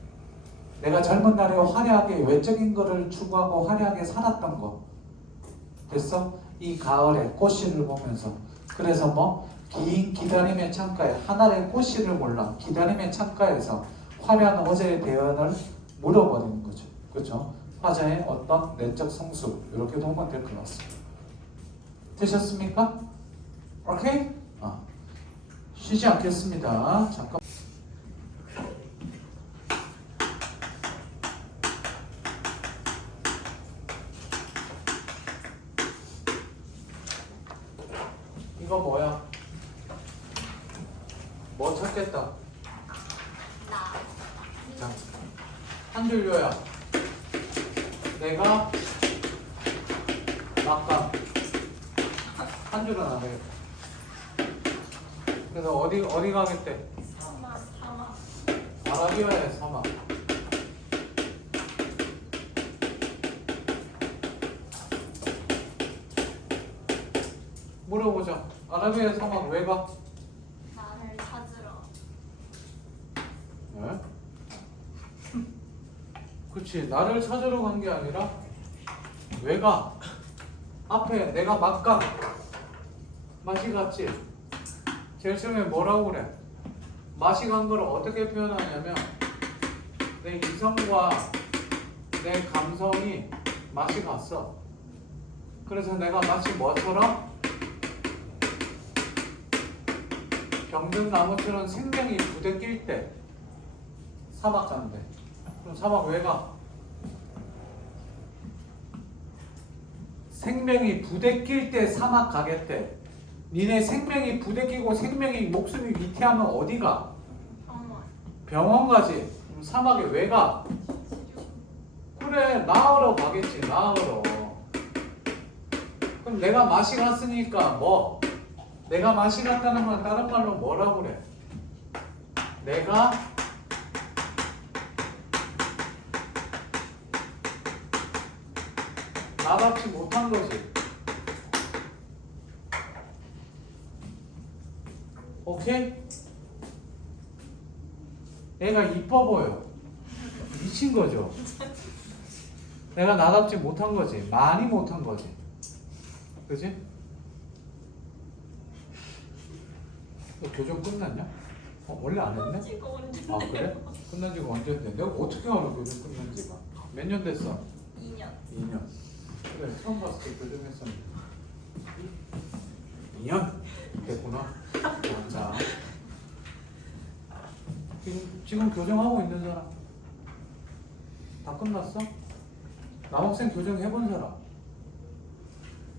내가 젊은 날에 화려하게 외적인 거를 추구하고 화려하게 살았던 거. 됐어? 이 가을에 꽃씨를 보면서. 그래서 뭐? 긴 기다림의 창가에 하나의 꽃씨를 몰라. 기다림의 창가에서 화려한 어제의 대연을 물어버리는 거죠. 그렇죠? 화자의 어떤 내적 성숙 이렇게 보면 될 것 같습니다. 되셨습니까? 오케이? 쉬지 않겠습니다. 잠깐. 이거 뭐야? 뭐 찾겠다? 자, 한 줄요야. 내가 막강. 한 줄은 안 되겠다. 그래서 어디 가겠대? 사막. 아라비아의 사막. 물어보자. 아라비아의 사막 왜 가? 나를 찾으러. 네? 그치. 나를 찾으러 간 게 아니라 왜 가? 앞에 내가 막강. 맛이 갔지? 제일 처음에 뭐라고 그래? 맛이 간 거를 어떻게 표현하냐면 내 이성과 내 감성이 맛이 갔어. 그래서 내가 마치 뭐처럼? 병든 나무처럼 생명이 부대낄 때 사막 간대. 그럼 사막 왜 가? 생명이 부대낄 때 사막 가겠대. 니네 생명이 부대끼고 생명이 목숨이 위태하면 어디 가? 병원. 병원 가지. 그럼 사막에 왜 가? 그래, 나으러 가겠지. 나으러. 그럼 내가 맛이 갔으니까 뭐? 내가 맛이 갔다는 건 다른 말로 뭐라고 그래? 내가 나답지 못한 거지. 오케이? 얘가 이뻐 보여. 미친 거죠. 내가 나답지 못한 거지. 많이 못한 거지. 그지? 너 교정 끝났냐? 원래 안 했네? 지가 언제 아 그래? 끝난 지가 언제인데? 내가 어떻게 알아 교정 끝난 지가? 몇 년 됐어? 2년. 2년. 그래, 처음 봤을 때 교정했었는데. 2년? 됐구나. 자. 지금 교정하고 있는 사람? 다 끝났어? 남학생 교정 해본 사람?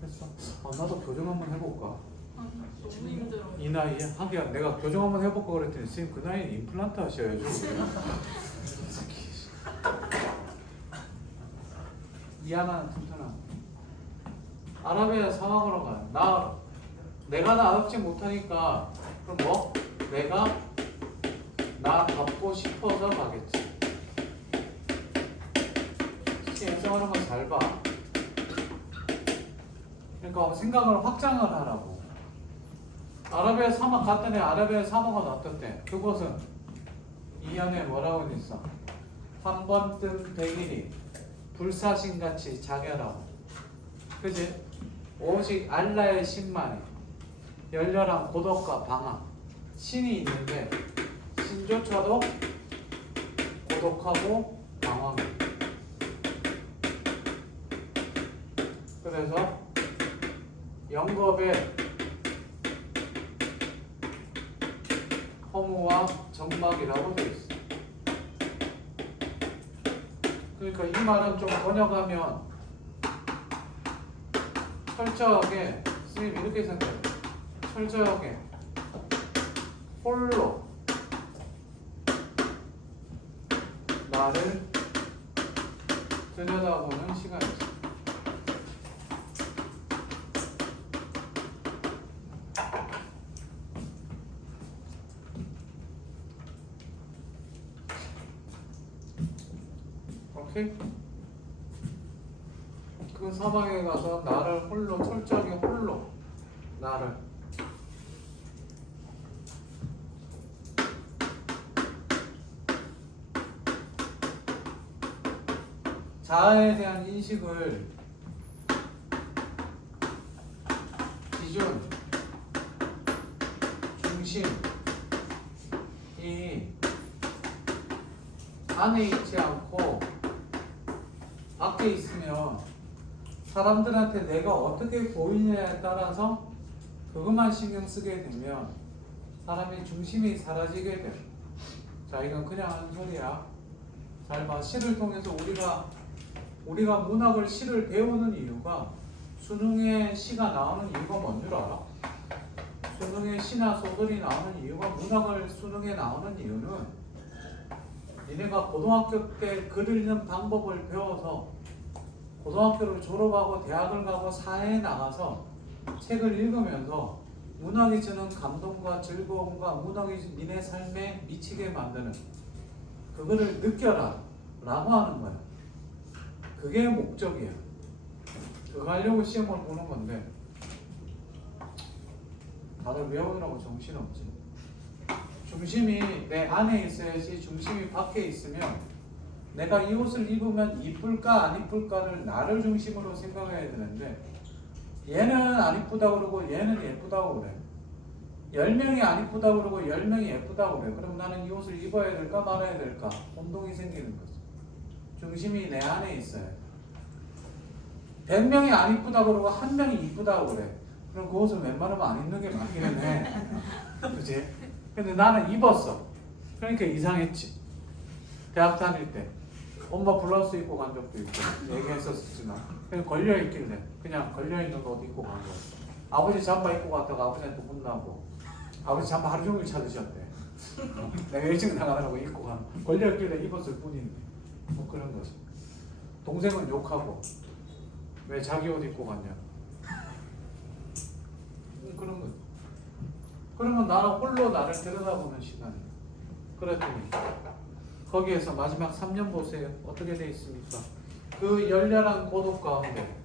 했어? 나도 교정 한번 해볼까? 아니, 너무 힘들어. 이 나이에? 하기야 내가 교정 한번 해볼까 그랬더니 선생님 그 나이에 임플란트 하셔야죠. 이하나는 튼튼한 아라비아 사막으로 가요. 내가 나답지 못하니까 그럼 뭐? 내가 나 갚고 싶어서 가겠지. 생각하는 건 잘 봐. 그러니까 생각을 확장을 하라고. 아라비아 사막 갔더니 아라비아 사막은 어떻대? 그곳은 이 안에 뭐라고 있어? 한 번 뜬 백일이 불사신같이 자결하고, 그지? 오직 알라의 신만이 열렬한 고독과 방황, 신이 있는데 신조차도 고독하고 방황해. 그래서 영겁의 허무와 정막이라고 되어 있어. 그러니까 이 말은 좀 번역하면 철저하게, 선생님 이렇게 생각해요. 철저하게 홀로 나를 들여다보는 시간이죠. 오케이? 그 사방에 가서 나를 홀로, 철저하게 홀로 나를 자아에 대한 인식을 기준, 중심, 이 안에 있지 않고 밖에 있으면 사람들한테 내가 어떻게 보이냐에 따라서 그것만 신경 쓰게 되면 사람의 중심이 사라지게 돼. 자, 이건 그냥 하는 소리야. 잘 봐. 시를 통해서 우리가 문학을, 시를 배우는 이유가, 수능에 시가 나오는 이유가 뭔 줄 알아? 수능에 시나 소설이 나오는 이유가, 문학을 수능에 나오는 이유는 니네가 고등학교 때 글 읽는 방법을 배워서 고등학교를 졸업하고 대학을 가고 사회에 나가서 책을 읽으면서 문학이 주는 감동과 즐거움과 문학이 니네 삶에 미치게 만드는 그거를 느껴라 라고 하는 거야. 그게 목적이야. 그거 하려고 시험을 보는 건데 다들 외우느라고 정신없지. 중심이 내 안에 있어야지. 중심이 밖에 있으면 내가 이 옷을 입으면 이쁠까 안 이쁠까를 나를 중심으로 생각해야 되는데, 얘는 안 이쁘다고 그러고 얘는 예쁘다고 그래. 10명이 안 이쁘다고 그러고 10명이 예쁘다고 그래. 그럼 나는 이 옷을 입어야 될까 말아야 될까? 혼동이 생기는 거지. 중심이 내 안에 있어야 돼. 100명이 안 이쁘다 그러고 한 명이 이쁘다고 그래. 그럼 그 옷은 웬만하면 안 입는 게 맞기는 해. 그치? 근데 나는 입었어. 그러니까 이상했지. 대학 다닐 때 엄마 블라우스 입고 간 적도 있고 얘기했었지만 그냥 걸려있길래 그냥 걸려있는 옷 입고 간 거야. 아버지 잠바 입고 갔다가 아버지한테 혼나고 아버지 잠바 하루 종일 찾으셨대. 내가 일찍 나가느라고 입고 간 걸려있길래 입었을 뿐인데 뭐 그런 거지. 동생은 욕하고 왜 자기 옷 입고 갔냐. 그런 거지. 그러면 나는 홀로 나를 들여다보는 시간이야. 그랬더니 거기에서 마지막 3년 보세요. 어떻게 돼 있습니까? 그 열렬한 고독 가운데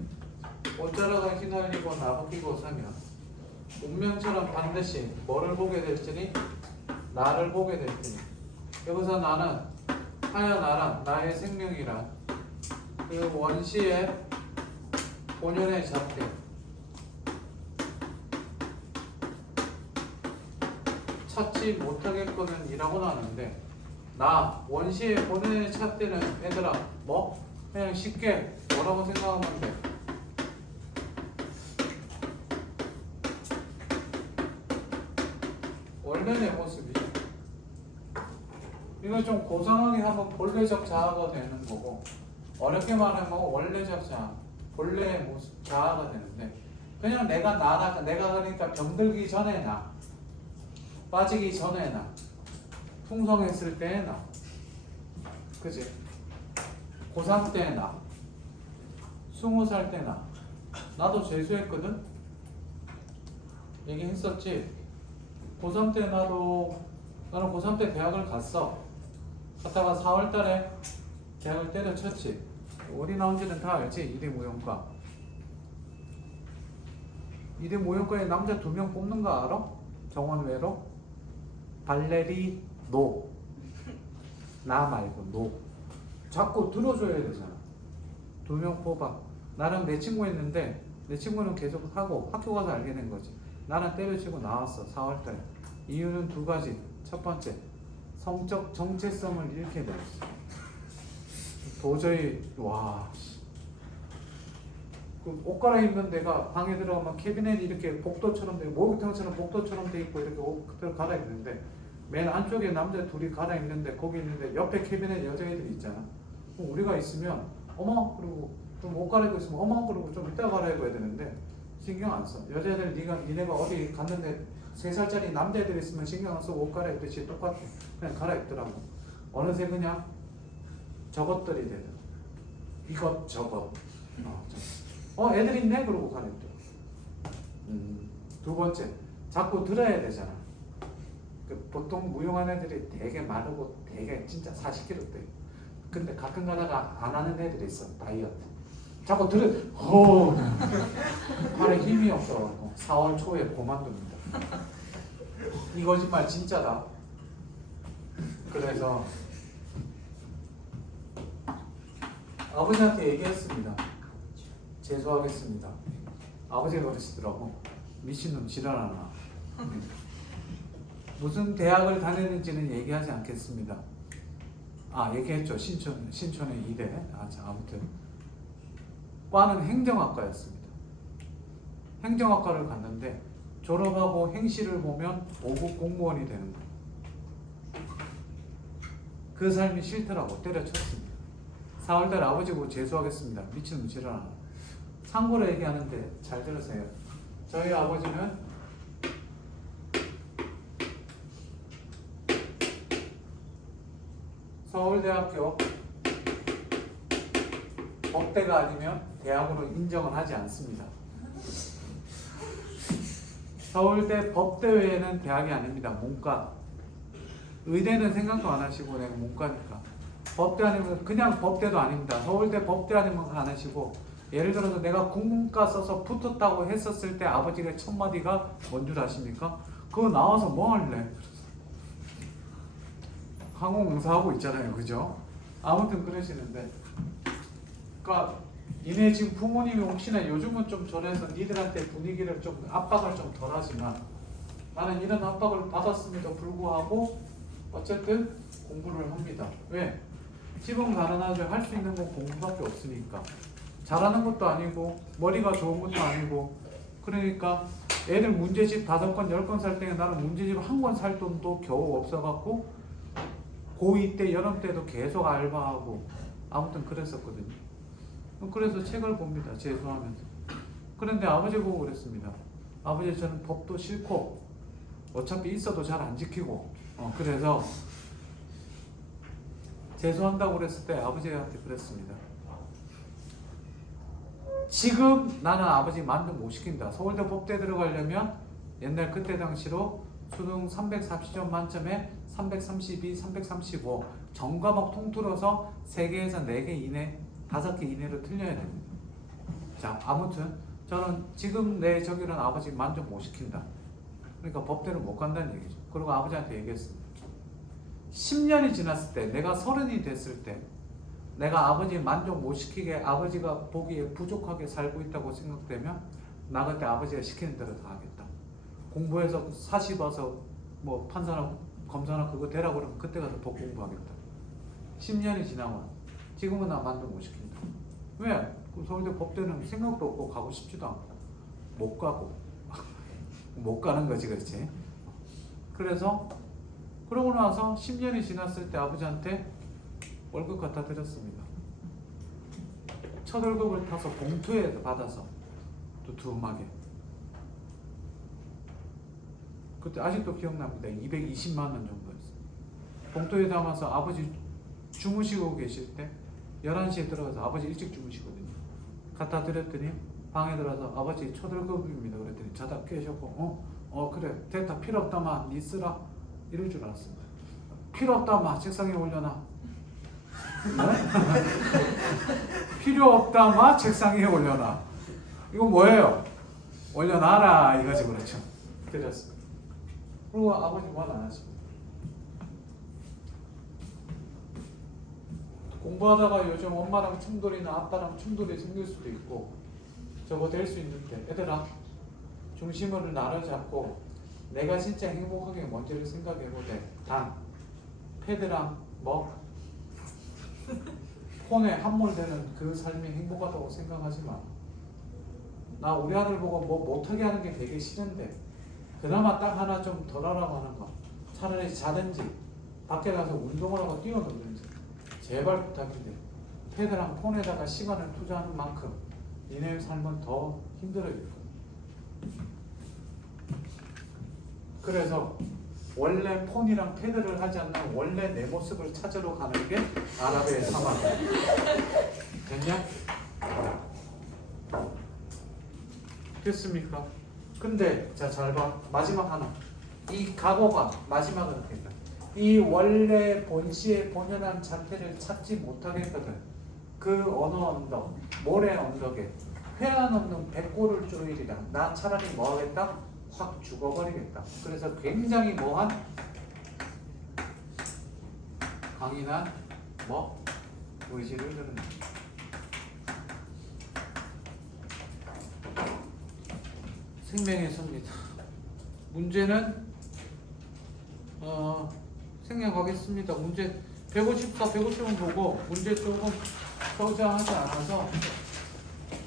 옷자락을 휘날리고 나부끼고 서면 운명처럼 반드시 뭐를 보게 될지니 나를 보게 될지니 여기서 나는 하여나란 나의 생명이란 그 원시의 본연의 잣대 찾지 못하겠거든 이라고 하는데 나 원시의 본연의 잣대는 얘들아 뭐? 그냥 쉽게 뭐라고 생각하면 돼? 원래 내 모습이죠. 이거 좀 고상하게 하면 본래적 자아가 되는 거고 어렵게 말하면 원래적 자아, 본래의 모습, 자아가 되는데 그냥 내가 나라, 내가 그러니까 병들기 전에 나, 빠지기 전에 나, 풍성했을 때의 나, 그지? 고3 때의 나, 20살 때 나, 나도 재수했거든? 얘기했었지? 고3 때 나는 고3 때 대학을 갔어. 갔다가 4월 달에 대학을 때려쳤지. 어디 나온지는 다 알지? 이대 무용과. 이대 무용과에 남자 2명 뽑는 거 알아? 정원 외로? 발레리 노. 나 말고 노. 자꾸 들어줘야 되잖아. 2명 뽑아. 나랑 내 친구 했는데 내 친구는 계속 하고 학교 가서 알게 된 거지. 나는 때려치고 나왔어. 4월 달에. 이유는 2가지. 첫 번째, 성적 정체성을 잃게 되었어. 도저히 옷 갈아입는 데가 방에 들어가면 캐비넷이 이렇게 복도처럼 돼, 목욕탕처럼 복도처럼 돼 있고 이렇게 옷들 갈아입는데 맨 안쪽에 남자 둘이 갈아입는데 거기 있는데 옆에 캐비넷 여자애들이 있잖아. 그럼 우리가 있으면 어머 그러고 좀 옷 갈아입고 있으면 어머 그러고 좀 이따 갈아입어야 되는데 신경 안 써. 여자애들 니네가 어디 갔는데 3살짜리 남자애들 있으면 신경 안 쓰고 옷 갈아입듯이 똑같아. 그냥 갈아입더라고. 어느새 그냥 저것들이 되더라. 이것 저것. 애들 있네? 그러고 갈아입더라. 2번째, 자꾸 들어야 되잖아. 보통 무용한 애들이 되게 마르고 되게 진짜 40kg 돼. 근데 가끔 가다가 안 하는 애들이 있어. 다이어트. 자꾸 팔에 힘이 없어. 4월 초에 그만둡니다. 이 거짓말 진짜다. 그래서 아버지한테 얘기했습니다. 재수하겠습니다. 아버지가 그러시더라고. 미친놈 지랄하나. 무슨 대학을 다녔는지는 얘기하지 않겠습니다. 얘기했죠. 신촌의 이대. 아무튼 과는 행정학과였습니다. 행정학과를 갔는데 졸업하고 행시를 보면 5급 공무원이 되는 거예요. 그 삶이 싫더라고. 때려쳤습니다. 4월달 아버지 보고 재수하겠습니다. 미친놈 지랄하나. 참고로 얘기하는데 잘 들으세요. 저희 아버지는 서울대학교 법대가 아니면 대학으로 인정을 하지 않습니다. 서울대 법대 외에는 대학이 아닙니다. 문과. 의대는 생각도 안 하시고 내가 문과니까. 법대 아니면 그냥 법대도 아닙니다. 서울대 법대 아니면 안 하시고 예를 들어서 내가 국문과 써서 붙었다고 했었을 때 아버지가 첫 마디가 뭔 줄 아십니까? 그거 나와서 뭐 할래? 항공공사하고 있잖아요. 그죠? 아무튼 그러시는데 그러니까 니네 지금 부모님이 혹시나 요즘은 좀 저래서 니들한테 분위기를 좀 압박을 좀 덜하지만 나는 이런 압박을 받았음에도 불구하고 어쨌든 공부를 합니다. 왜? 지금 가난하죠. 할 수 있는 건 공부밖에 없으니까. 잘하는 것도 아니고 머리가 좋은 것도 아니고 그러니까 애들 문제집 5권 10권 살 때는 나는 문제집 한 권 살 돈도 겨우 없어갖고 고2 때 여름 때도 계속 알바하고 아무튼 그랬었거든요. 그래서 책을 봅니다. 재수하면서. 그런데 아버지 보고 그랬습니다. 아버지 저는 법도 싫고 어차피 있어도 잘 안 지키고 그래서 재수한다고 그랬을 때 아버지한테 그랬습니다. 지금 나는 아버지 만족 못 시킨다. 서울대 법대 들어가려면 옛날 그때 당시로 수능 340점 만점에 332, 335 전과목 통틀어서 3개에서 4개 이내, 5개 이내로 틀려야 됩니다. 자, 아무튼 저는 지금 내 저기는 아버지 만족 못 시킨다. 그러니까 법대를 못 간다는 얘기죠. 그리고 아버지한테 얘기했습니다. 10년이 지났을 때, 내가 30이 됐을 때 내가 아버지 만족 못 시키게 아버지가 보기에 부족하게 살고 있다고 생각되면 나 그때 아버지가 시키는 대로 다 하겠다. 공부해서 사시 봐서 뭐 판사나 검사나 그거 되라고 그러면 그때 가서 더 공부하겠다. 10년이 지나면 지금은 나 만족 못 시킨다. 왜? 그 서울대 법대는 생각도 없고 가고 싶지도 않고 못 가고 못 가는 거지, 그렇지? 그래서 그러고 나서 10년이 지났을 때 아버지한테 월급 갖다 드렸습니다. 첫 월급을 타서 봉투에 받아서 또 두툼하게. 그때 아직도 기억납니다. 220만 원 정도였어요. 봉투에 담아서 아버지 주무시고 계실 때 11시에 들어가서 아버지 일찍 주무시거든요. 갖다 드렸더니 방에 들어가서 아버지 첫 월급입니다. 그랬더니 자다 깨셨고 그래 됐다 필요 없다마 니 쓰라 이럴 줄 알았습니다. 필요 없다마 책상에 올려놔. 네? 필요 없다마 책상에 올려놔. 이거 뭐예요? 올려놔라 이거지. 그렇죠. 드렸습니다. 그리고 아버지 말 안 하십니다. 공부하다가 요즘 엄마랑 충돌이나 아빠랑 충돌이 생길 수도 있고 저거 될 수 있는데 얘들아 중심을 나눠잡고 내가 진짜 행복한 게 뭔지를 생각해보되 단 패드랑 폰에 함몰되는 그 삶이 행복하다고 생각하지 마. 나 우리 아들 보고 뭐 못하게 하는 게 되게 싫은데 그나마 딱 하나 좀 덜 하라고 하는 거. 차라리 자든지 밖에 가서 운동을 하고 뛰어놀든지 제발 부탁인데 패드랑 폰에다가 시간을 투자하는 만큼 니네 삶은 더 힘들어질 거야. 그래서 원래 폰이랑 패드를 하지 않는 원래 내 모습을 찾으러 가는 게 아랍의 사막이야. 됐냐? 됐습니까? 근데 자 잘 봐. 마지막 하나. 이 각오가 마지막은 된다. 이 원래 본시의 본연한 자태를 찾지 못하겠거든. 그 어느 언덕, 모래 언덕에 회한 없는 백골을 쪼이리라. 나 차라리 뭐 하겠다? 확 죽어버리겠다. 그래서 굉장히 뭐한 강인한 의지를 드러낸다. 생명의 섭니다. 문제는 생략하겠습니다. 문제 154, 150은 보고 문제 조금 저장하지 않아서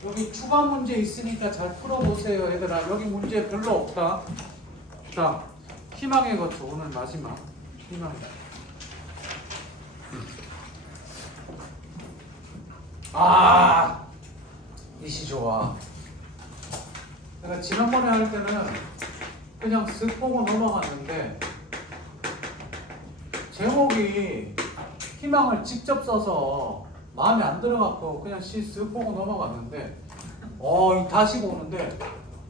여기 추가 문제 있으니까 잘 풀어보세요. 얘들아 여기 문제 별로 없다. 자 희망의 거쳐 오늘 마지막 희망. 이시 좋아. 내가 지난번에 할 때는 그냥 쓱 보고 넘어갔는데 제목이 희망을 직접 써서 마음에 안 들어갖고 그냥 쓱 보고 넘어갔는데 다시 보는데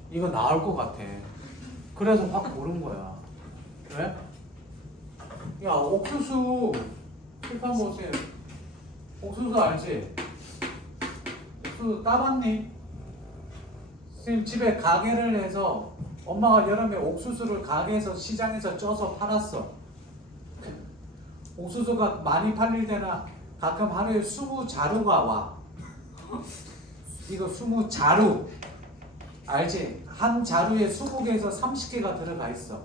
이거 나올 것 같아. 그래서 확 고른 거야. 왜? 야 옥수수 실판 보세요. 옥수수 알지? 옥수수 따봤니? 선생님 집에 가게를 해서 엄마가 여름에 옥수수를 가게에서 시장에서 쪄서 팔았어. 옥수수가 많이 팔릴 때나 가끔 하루에 20자루가 와. 이거 20자루 알지? 한 자루에 20개에서 30개가 들어가 있어.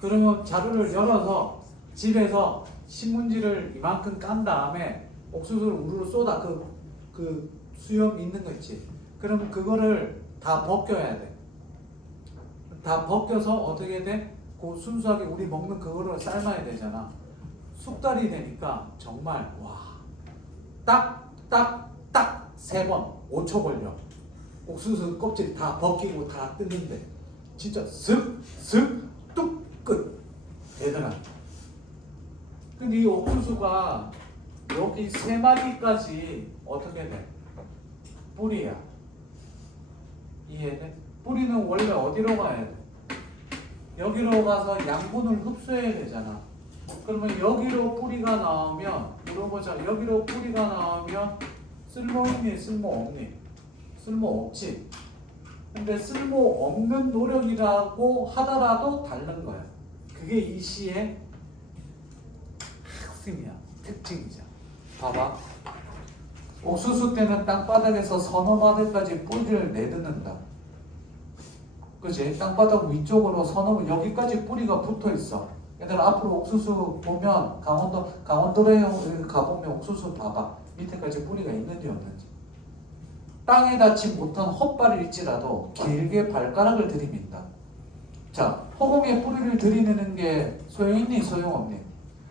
그러면 자루를 열어서 집에서 신문지를 이만큼 깐 다음에 옥수수를 우르르 쏟아. 그 수염 있는 거 있지. 그러면 그거를 다 벗겨야 돼. 다 벗겨서 어떻게 돼? 그 순수하게 우리 먹는 그거를 삶아야 되잖아. 숙달이 되니까 정말 와, 딱 3번 5초 걸려. 옥수수 껍질 다 벗기고 다 뜯는데 진짜 슥슥 뚝 끝. 대단한. 근데 이 옥수수가 여기 3마디까지 어떻게 돼? 뿌리야. 이해돼? 뿌리는 원래 어디로 가야 돼? 여기로 가서 양분을 흡수해야 되잖아. 그러면 여기로 뿌리가 나오면 물어보자. 여기로 뿌리가 나오면 쓸모있니? 쓸모없니? 쓸모없지. 근데 쓸모없는 노력이라고 하더라도 다른 거야. 그게 이 시의 핵심이야. 특징이죠. 봐봐. 옥수수 때는 땅바닥에서 서너 마디까지 뿌리를 내딛는다. 그치? 땅바닥 위쪽으로 서너, 여기까지 뿌리가 붙어 있어. 얘들아, 앞으로 옥수수 보면 강원도에 가보면 옥수수 봐봐. 밑에까지 뿌리가 있는지 없는지. 땅에 닿지 못한 헛발일지라도 길게 발가락을 들이민다. 자, 허공에 뿌리를 들이내는 게 소용있니? 소용없니?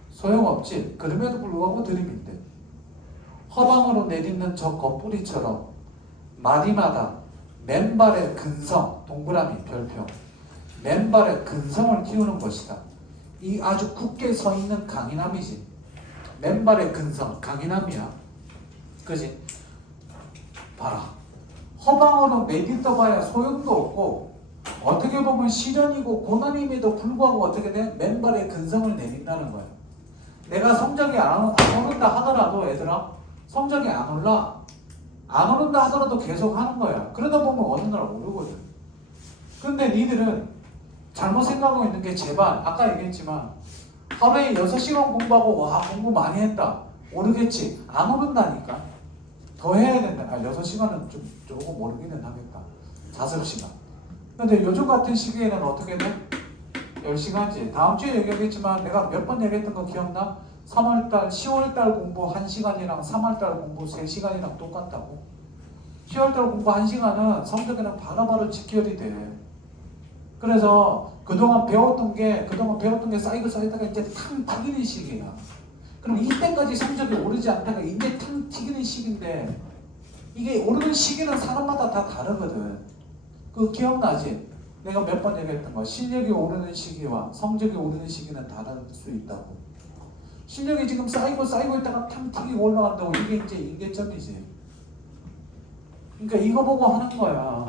소용없지. 그럼에도 불구하고 들이민대. 허방으로 내딛는 저 겉뿌리처럼 마디마다 맨발의 근성, 동그라미 별표, 맨발의 근성을 키우는 것이다. 이 아주 굳게 서 있는 강인함이지. 맨발의 근성, 강인함이야. 그지? 봐라. 허방으로 내딛어봐야 소용도 없고 어떻게 보면 시련이고 고난임에도 불구하고 어떻게 돼? 맨발의 근성을 내민다는 거야. 내가 성적이 안 오른다 하더라도 얘들아, 성적이 안 올라. 안 오른다 하더라도 계속 하는 거야. 그러다 보면 어느 날 오르거든. 근데 니들은 잘못 생각하고 있는 게 제발 아까 얘기했지만 하루에 6시간 공부하고 와 공부 많이 했다. 오르겠지. 안 오른다니까. 더 해야 된다. 6시간은 좀 조금 오르기는 하겠다. 5시간. 근데 요즘 같은 시기에는 어떻게 돼? 10시간지. 다음 주에 얘기하겠지만 내가 몇 번 얘기했던 거 기억나? 3월달, 10월달 공부 1시간이랑 3월달 공부 3시간이랑 똑같다고. 10월달 공부 1시간은 성적이랑 바로바로 직결이 돼. 그래서 그동안 배웠던 게 쌓이다가 이제 탕 튀기는 시기야. 그럼 이때까지 성적이 오르지 않다가 이제 탕 튀기는 시기인데 이게 오르는 시기는 사람마다 다 다르거든. 그거 기억나지? 내가 몇 번 얘기했던 거. 실력이 오르는 시기와 성적이 오르는 시기는 다를 수 있다고. 실력이 지금 쌓이고 있다가 탕 튀기고 올라간다고. 이게 이제 임계점이지. 그러니까 이거 보고 하는 거야.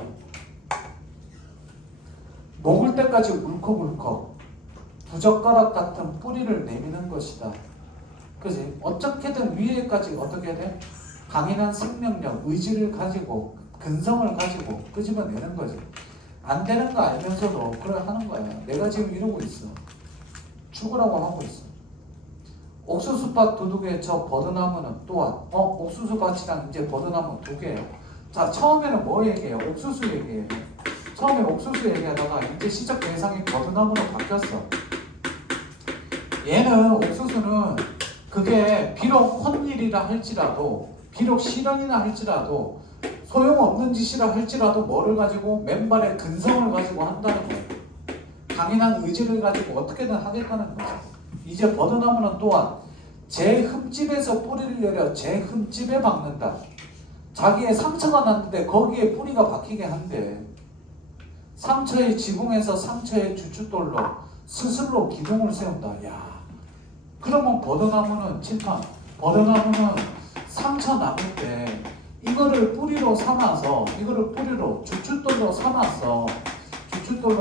먹을 때까지 울컥울컥 부젓가락 같은 뿌리를 내미는 것이다. 그지? 어떻게든 위에까지 어떻게 돼? 강인한 생명력, 의지를 가지고 근성을 가지고 끄집어내는 거지. 안 되는 거 알면서도 그걸 하는 거야. 내가 지금 이러고 있어. 죽으라고 하고 있어. 옥수수밭 두둑에 저 버드나무는 또한 옥수수밭이랑 이제 버드나무 2개예요. 자, 처음에는 뭐 얘기해요? 옥수수 얘기해요. 처음에 옥수수 얘기하다가 이제 시작 대상이 버드나무로 바뀌었어. 얘는 옥수수는 그게 비록 헛일이라 할지라도 비록 실현이나 할지라도 소용없는 짓이라 할지라도 뭐를 가지고 맨발의 근성을 가지고 한다는 거예요. 강인한 의지를 가지고 어떻게든 하겠다는 거죠. 이제 버드나무는 또한 제 흠집에서 뿌리를 내려 제 흠집에 박는다. 자기의 상처가 났는데 거기에 뿌리가 박히게 한대. 상처의 지붕에서 상처의 주춧돌로 스스로 기둥을 세운다. 야, 그러면 버드나무는 칠판, 버드나무는 상처 남을 때 이거를 뿌리로 삼아서 주춧돌로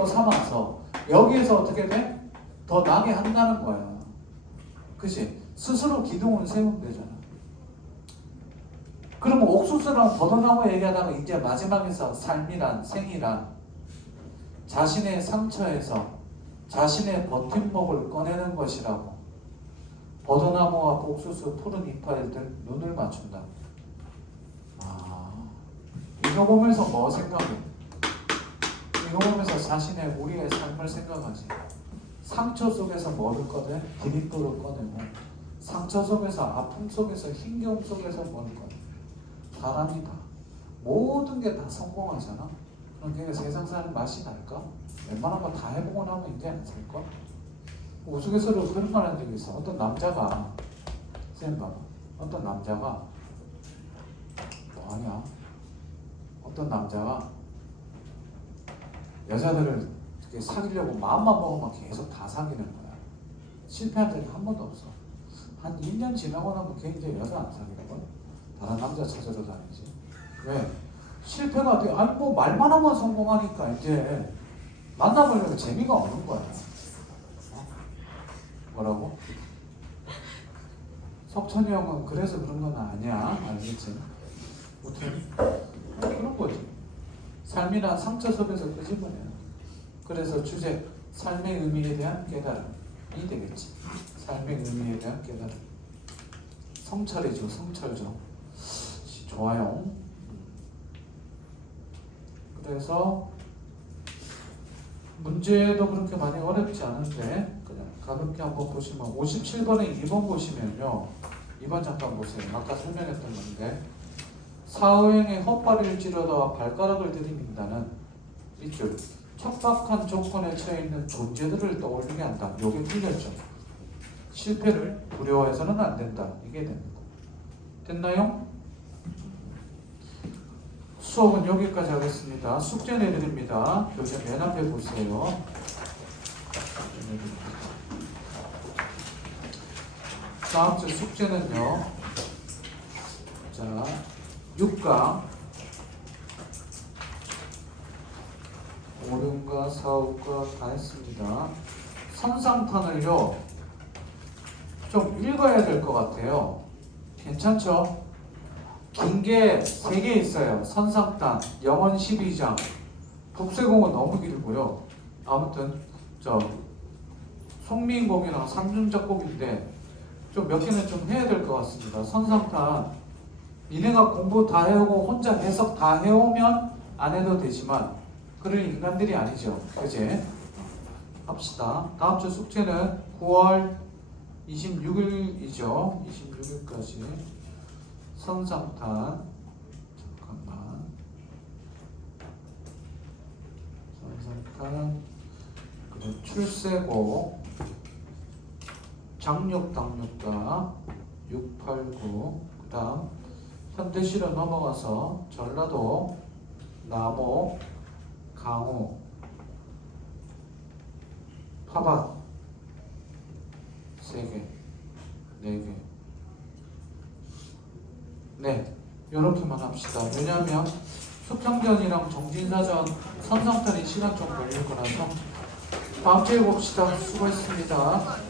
삼아서 여기에서 어떻게 돼? 더 나게 한다는 거야. 그치? 스스로 기둥을 세우면 되잖아. 그러면 옥수수랑 버드나무 얘기하다가 이제 마지막에서 삶이란 생이란 자신의 상처에서 자신의 버팀목을 꺼내는 것이라고. 버드나무와 옥수수 푸른 이파리들 눈을 맞춘다. 이거 보면서 뭐 생각해? 이거 보면서 우리의 삶을 생각하지. 상처 속에서 뭐를 꺼내? 기립도를 꺼내고, 상처 속에서 아픔 속에서 힘겨움 속에서 뭐를 꺼내? 사람이다. 모든 게 다 성공하잖아. 그럼 걔가 세상 사는 맛이 날까? 웬만한 거 다 해보고 나면 이제 안 살까? 우스갯소리로 그런 말 한 적이 있어. 어떤 남자가 쌤 봐봐. 어떤 남자가 뭐하냐? 어떤 남자가 여자들을 이렇게 사귀려고 마음만 먹으면 계속 다 사귀는 거야. 실패한 적이 한 번도 없어. 한 1년 지나고 나면 걔 이제 여자 안 사귀는 거야. 다른 남자 찾으러 다니지. 왜? 실패가 돼. 아니 뭐 말만 하면 성공하니까 이제 만나보려고 재미가 없는 거야. 어? 뭐라고? 석천이 형은 그래서 그런 건 아니야. 알겠지? 무튼 그런 거지. 삶이란 상처 속에서 끄집어내요. 그래서 주제 삶의 의미에 대한 깨달음이 되겠지. 삶의 의미에 대한 깨달음. 성찰이죠. 성찰죠. 좋아요. 그래서 문제도 그렇게 많이 어렵지 않은데 그냥 가볍게 한번 보시면 57번에 2번 보시면요. 2번 잠깐 보세요. 아까 설명했던 건데 사후행에 헛발을 찌르다가 발가락을 들이민다는 밑줄 척박한 조건에 처해 있는 존재들을 떠올리게 한다. 요게 틀렸죠. 실패를 두려워해서는 안 된다. 이게 됩니다. 됐나요? 수업은 여기까지 하겠습니다. 숙제 내드립니다. 교재 맨 앞에 보세요. 다음 주 숙제는요. 자, 6강 5륜과 4옥과 다 했습니다. 선상탄을요 좀 읽어야 될 것 같아요. 괜찮죠? 긴 게 3개 있어요. 선상탄, 영원 12장, 북새공은 너무 길고요. 아무튼 저 송민곡이랑 삼중작곡인데 좀 몇 개는 좀 해야 될 것 같습니다. 선상탄 니네가 공부 다 해오고 혼자 해석 다 해오면 안 해도 되지만 그런 인간들이 아니죠. 그제? 합시다. 다음 주 숙제는 9월 26일이죠. 26일까지 선상탄 잠깐만 선상탄 그리고 출세고 장육당육가 689 그 다음 현대시로 넘어가서 전라도 남호 강호 파밭 3개 4개 네 요렇게만 합시다. 왜냐하면 수평전이랑 정진사전 선상탄이 시간 좀 걸릴 거라서 다음 주에 봅시다. 수고했습니다.